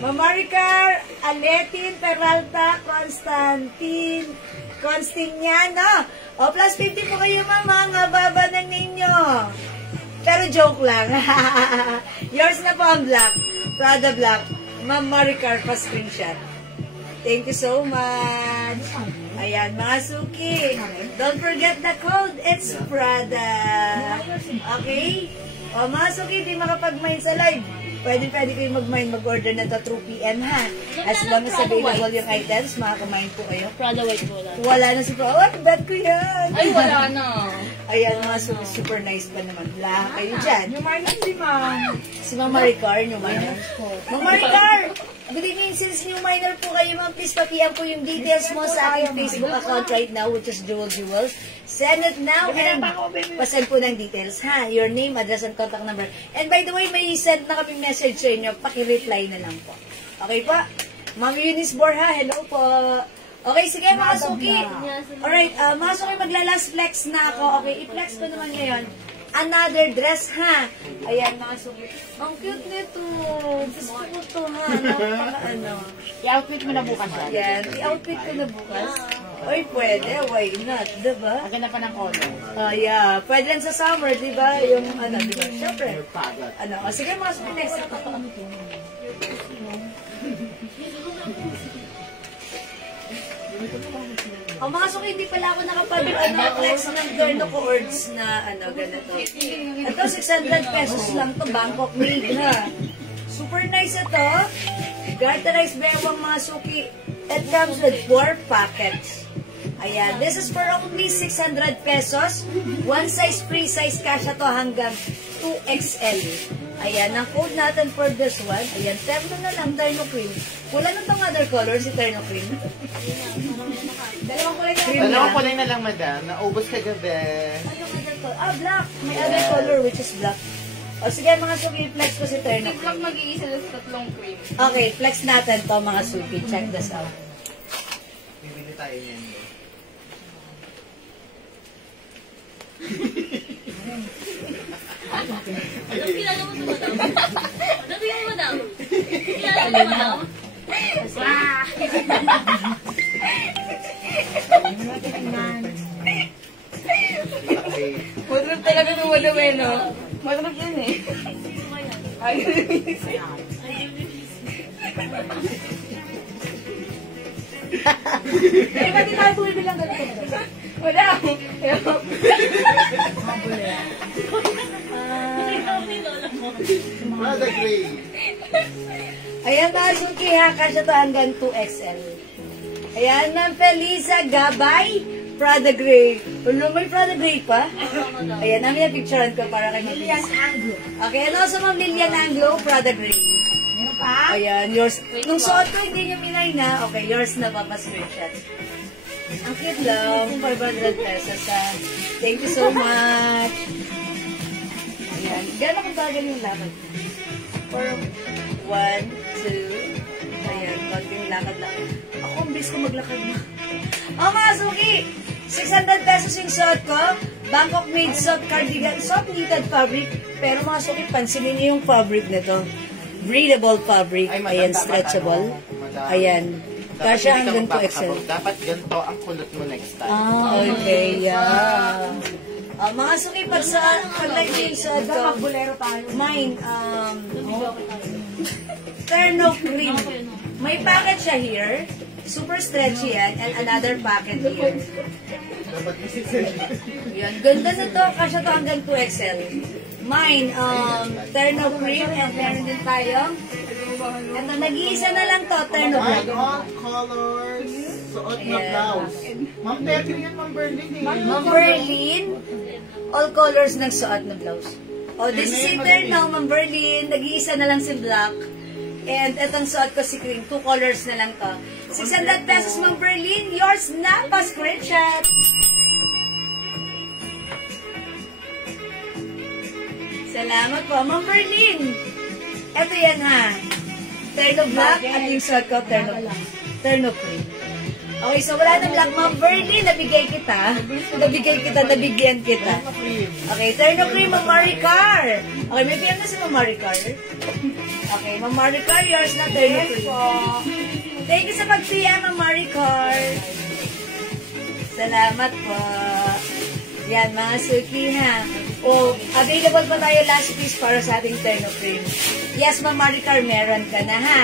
Ma'am Maricar, Aletin, Peralta, Constantine, Constignano. O, plus 50 po kayo, mama. Nga baba ng ninyo. Pero joke lang. Yours na po ang black. Prada black. Ma'am Maricar pa screenshot. Thank you so much. Ayan, mga suki. Don't forget the code. It's Prada. Okay? O, mga suki, di makapag-mine sa live. Pwede kayo mag-mine, mag-order na to through PM, ha? As long as available yung items, makaka-mine po kayo. Prada white po lang. Wala na si Prada. Oh, bet ko yan. Ay, wala na. Ayan, mga suki, super nice pa naman. Wala kayo dyan. Yung Marlon, di ma'am. Si Ma'am Maricar, new miner. Ma'am Maricar! Good evening, since new miner po kayo, ma'am, please pa-PM po yung details mo sa aking Facebook account right now, which is Jewels. Send it now and pasend po ng details, ha? Your name, address, and contact number. And by the way, may send na kami message sa inyo. Paki-reply na lang po. Okay po? Ma'am Eunice Borja, hello po. Okay, sige mga suki. Alright, mga suki, magla-last flex na ako. Okay, i-flex ko naman ngayon. Another dress, ha? Ayan, mga suki. Ang cute nito. Gusto ko to, ha? Napaka-ano. I-outfit mo na bukas yan. Yan, i-outfit ko na bukas. Oy, pwede. Why not? Diba? Ang ganda pa ng color. Yeah. Pwede lang sa summer, diba? Yung ano, diba? Siyempre. Ano, sige mga suki, next. Mga suki, hindi pala ako nakapag-flex ng Dorno Cords na ganito. Ito, 600 pesos lang to, Bangkok made na. Super nice ito. Garterized bewang mga suki. It comes with 4 packets. Ayan, this is for only 600 pesos. One size, free size, kasha to hanggang 2XL. Ayan, ang code natin for this one. Ayan, terno na lang, terno cream. Wala na itong other color, si terno cream. Dalawang kulay na lang, madam. Naubos kagabi. Ano other color? Ah, black. May other color, which is black. O sige, mga suki, flex ko si terno Si cream. Vlog mag-iisa lang sa tatlong cream. Okay, flex natin to mga suki. Check this out. Bibili tayo niyan. Ano kilala mo sa madam? Ano yung madam? Kilala mo madam? Madrop talaga ng wadaweno. Madrop yun eh. Ay, Eh, pati tayo bumibili lang ganito. wala. Prada Gray. Ayan na, suki ha. Kasya to hanggang 2XL. Ayan na, Felisa Gabay. Prada Gray. Ano, may Prada Gray pa? Ayan, namin yung picturean ko para kay Lilian Anglo. Okay, ano sa mga Lilian Anglo, Prada Gray. Meron pa? Ayan, yours. Nung suot ko, hindi nyo minay na. Okay, yours na papascreenshot. Ang cute lang. 500 pesos ha. Thank you so much. Ayan. Gano'n kung bagal yung lakad? For 1, 2. Ayan, konting lakad lang. Ako, ang bilis ko maglakad na. O mga suki, 600 pesos yung suot ko. Bangkok made soft cardigan, soft knitted fabric. Pero mga suki, pansinin niyo yung fabric nito. Breathable fabric. Ayan, stretchable. Ayan. Kasya hanggang 2XL. Dapat ganito ang kulot mo next time. Ah, okay. Yeah. Mga suki, pag-like yung suot ko, mine, terno cream. May packet siya here. Super stretchy yan. And another packet here. Dapat isisend. Yan. Ganda na to. Kasya to hanggang 2XL. Mine, terno cream. And meron din tayo. Ito, nag-iisa na lang to. Terno Like cream. all colors. Suot na blouse. Ma'am Debbie yan, Ma'am Berlin eh. Ma'am Berlin. All colors nagsuot na blouse. Oh, this is it there now, Ma'am Berlin. Nag-iisa na lang si black. And itong suot ko si cream. 2 colors na lang to. 600 pesos, Ma'am Berlin. Yours na. Pa-screenshot. Salamat po, Ma'am Berlin. Ito yan ha. Terno black at yung suot ko, terno cream. Okay, so wala na black, Ma'am Berlin. Nabigyan kita. Nabigyan kita. Okay, terno cream, Ma'am Maricar. Okay, may PM na si Ma'am Maricar. Okay, Ma'am Maricar, yours na terno cream. Thank you sa pag-PM, Ma'am Maricar. Salamat po. Yan, mga suki ha. O, available pa tayo last piece para sa ating terno cream. Yes, Ma'am Maricar, meron ka na ha.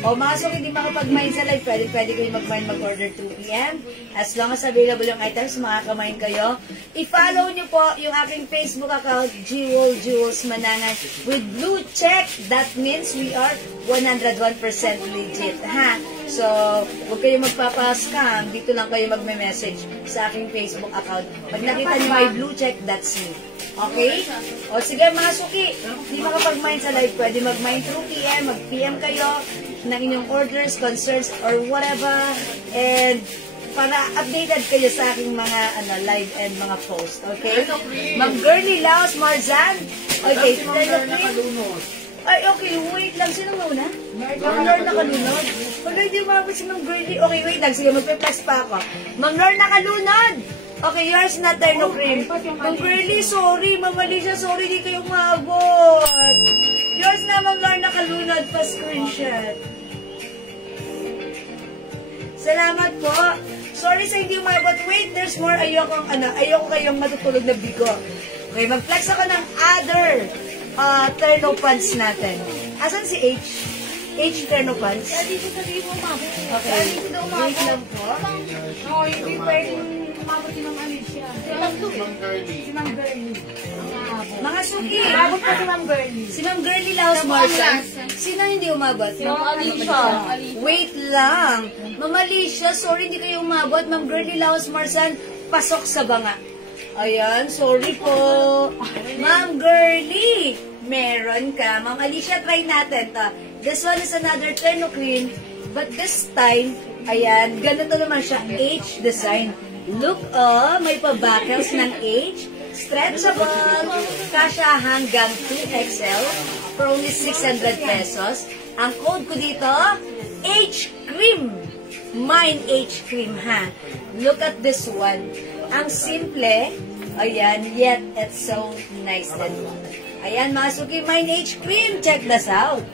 O, mga suki, hindi makapag-mine sa live, pwede kayo mag-mine mag-order 2 p.m. As long as available yung items, makaka-mine kayo. I-follow nyo po yung aking Facebook account, Jewel Jewels Manangan, with blue check. That means we are 101% legit, ha? So, huwag kayo magpapa-scam. Dito lang kayo magme-message sa aking Facebook account. Pag nakita nyo may blue check, that's me. Okay? O sige mga suki, hindi makapag-mine sa live, pwede mag-mine through PM, mag-PM kayo ng inyong orders, concerns, or whatever. And para updated kayo sa aking mga live and mga post. Okay? Ma'am Girly Laos Marzan. Okay, ay, okay, wait lang. Sino muna? Ma'am Lorna Kalunod. Wala, hindi umabot si Ma'am Girly. Okay, wait lang. Sige, magpe-flex pa ako. Ma'am Lorna Kalunod! Okay, yours na terno cream. Ma'am Girly, sorry. Ma'am Alicia, sorry, di kayo umabot. Yours na, Ma'am Lorna Kalunod, pa-screenshot. Salamat po. Sorry sa hindi umabot. Wait, there's more. Ayoko kayong matutulog na bigo. Okay, mag-flex ako ng other terno pants natin. Asan si H? H terno pants? Dito sabihin mo, ma'am. Okay. Wait lang po. Oo, hindi pwedeng umabot si Ma'am Alicia. Si Ma'am Girly. Mga suki. Umabot pa si Ma'am Girly. Si Ma'am Girly Laos Marsan. Sino hindi umabot? Si Ma'am Alicia. Wait lang. Ma'am Alicia, sorry hindi kayo umabot. Ma'am Girly Laos Marsan, pasok sa banga. Ayan, sorry po. Ma'am Girly, meron ka. Ma'am Alicia, try natin to. This one is another terno cream, but this time, ayan, ganito naman siya, H design. Look, may pa-buckles ng H. Stretchable, kasha hanggang 2XL for only 600 pesos. Ang code ko dito, H-Cream. Mine H-Cream, ha? Look at this one. Ang simple, ayan, yet it's so nice and ayan, mga suki, Mine H-Cream. Check this out.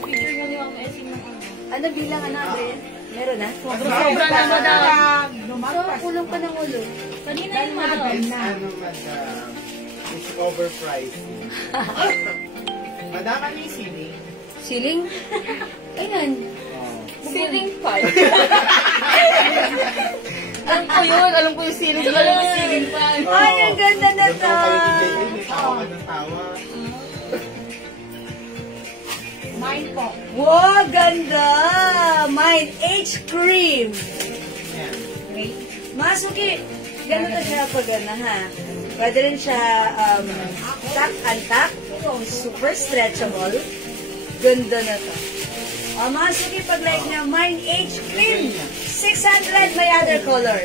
Picture mo yung essay ng Ano bilangan natin? Meron na? Sobra na, madam. So, kulong pa ng ulo. Kanina yung madam. Ano, madam? It's overpriced. Madam, ano yung siling? Siling? Ayan. Ceiling fan. Alam ko yung ceiling. Alam ko yung ceiling fan. Ay, ang ganda na Ito, to. kayo DJ yun. May tawa ng tawa. Mine po. Wow, ganda! Mine H-Cream. Yan. Masuki, ganito siya pag ha. Pwede rin siya tack and tack. Super stretchable. Ganda na to. Masuki, pag like niya, Mine H-Cream. 600 may other color.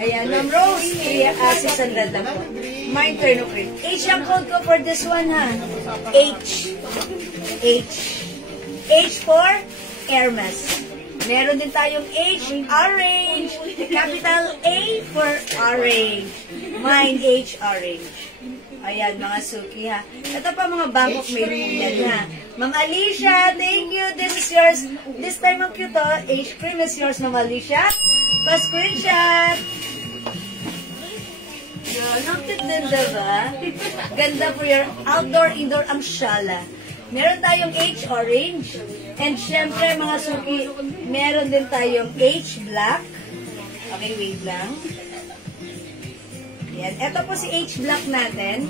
Ayan, Ma'am Rose, 600 lang po. Mine Terno Cream. H ang code ko for this one ha. H. H. H for Hermes. Meron din tayong H, orange. Capital A for orange. Mine H, orange. Ayan, mga suki ha. Ito pa mga Bangkok made mo yan ha. Ma'am Alicia, thank you. This is yours. This time ang cute to. H cream is yours, Ma'am Alicia. Pa-screenshot. Yun, ang cute din, diba? Ganda for your outdoor, indoor, ang shala. Meron tayong H orange. And syempre, mga suki, meron din tayong H black. Okay, wait lang. Yan. Ito po si H black natin.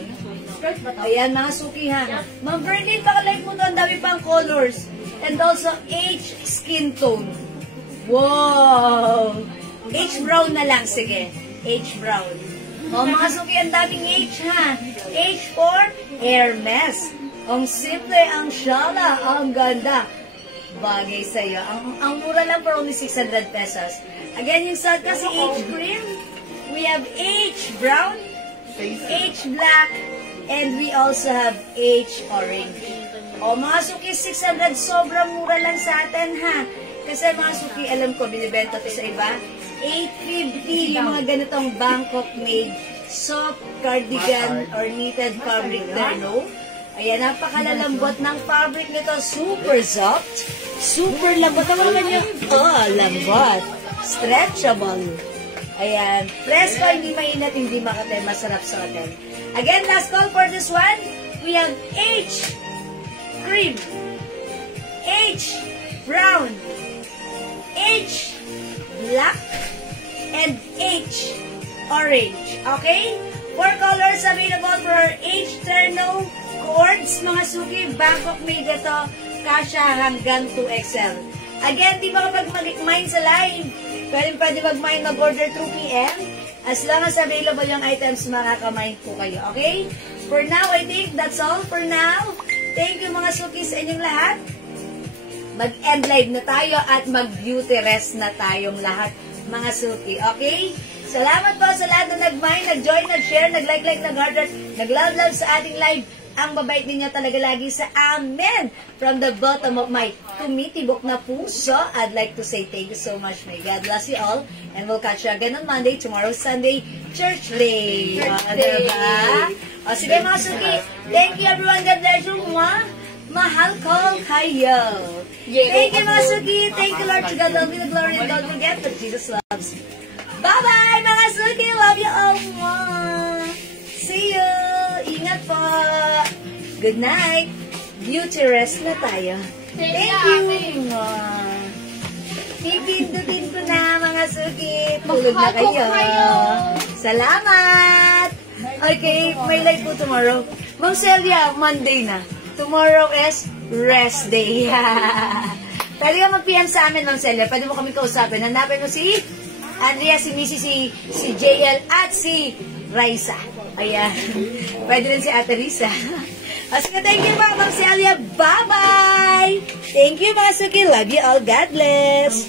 Ayan, mga suki ha. Ma'am Bernadine, baka-like mo to. Ang dami pang colors. And also, H skin tone. Wow! H brown na lang. Sige. H brown. O, mga suki, ang daming H ha. H for Hermes. Ang simple, ang shala, ang ganda. Bagay sa'yo. Ang mura lang for only 600 pesos. Again, yung sad kasi H cream. We have H brown, H black, and we also have H orange. O, mga suki, 600, sobrang mura lang sa atin, ha? Kasi mga suki, alam ko, binibenta ito sa iba. 850, yung mga ganitong Bangkok made soft cardigan or knitted fabric terno. Ayan, napakalalambot ng fabric nito. Super soft. Super lambot. Ang mga niyo. Oh, lambot. Stretchable. Ayan. Presko, hindi mainit, hindi makate. Masarap sa hotel. Again, last call for this one. We have H. Cream. H. Brown. H. Black. And H. Orange. Okay? 4 colors available for our H. Terno. Cords, mga suki, Bangkok made ito, kasha hanggang 2XL. Again, di ba kapag mag-mine sa live, pwede mag-mine, mag-order 2 p.m. As long as available yung items, makaka-mine po kayo, okay? For now, I think that's all for now. Thank you mga suki sa inyong lahat. Mag-end live na tayo at mag-beauty rest na tayong lahat, mga suki, okay? Salamat po sa lahat na nag-mine, nag-join, nag-share, nag-like, nag-heart, nag-love sa ating live. Ang babait ninyo talaga lagi sa amin. From the bottom of my tumitibok na puso, I'd like to say thank you so much. May God bless you all. And we'll catch you again on Monday, tomorrow Sunday, Church Day. Diba? O sige mga suki, thank you everyone. God bless you. Mahal ko kayo. Thank you mga suki. Thank you Lord to God. Love you the glory and don't forget that Jesus loves you. Bye-bye mga suki. Love you all. See you. Ingat po. Good night. Beauty rest na tayo. Thank you. Pipindutin ko na mga suki. Tulog na kayo. Salamat. Okay, may live po tomorrow. Ma'am Celia, Monday na. Tomorrow is rest day. Pwede ka mag-PM sa amin, Ma'am Celia. Pwede mo kami kausapin. Hanapin mo si Andrea, si Missy, si JL, at si Raisa. Ayan. Pwede rin si Ate Risa. Sige, thank you, Ma'am Celia. Bye-bye! Thank you, mga suki. Love you all. God bless.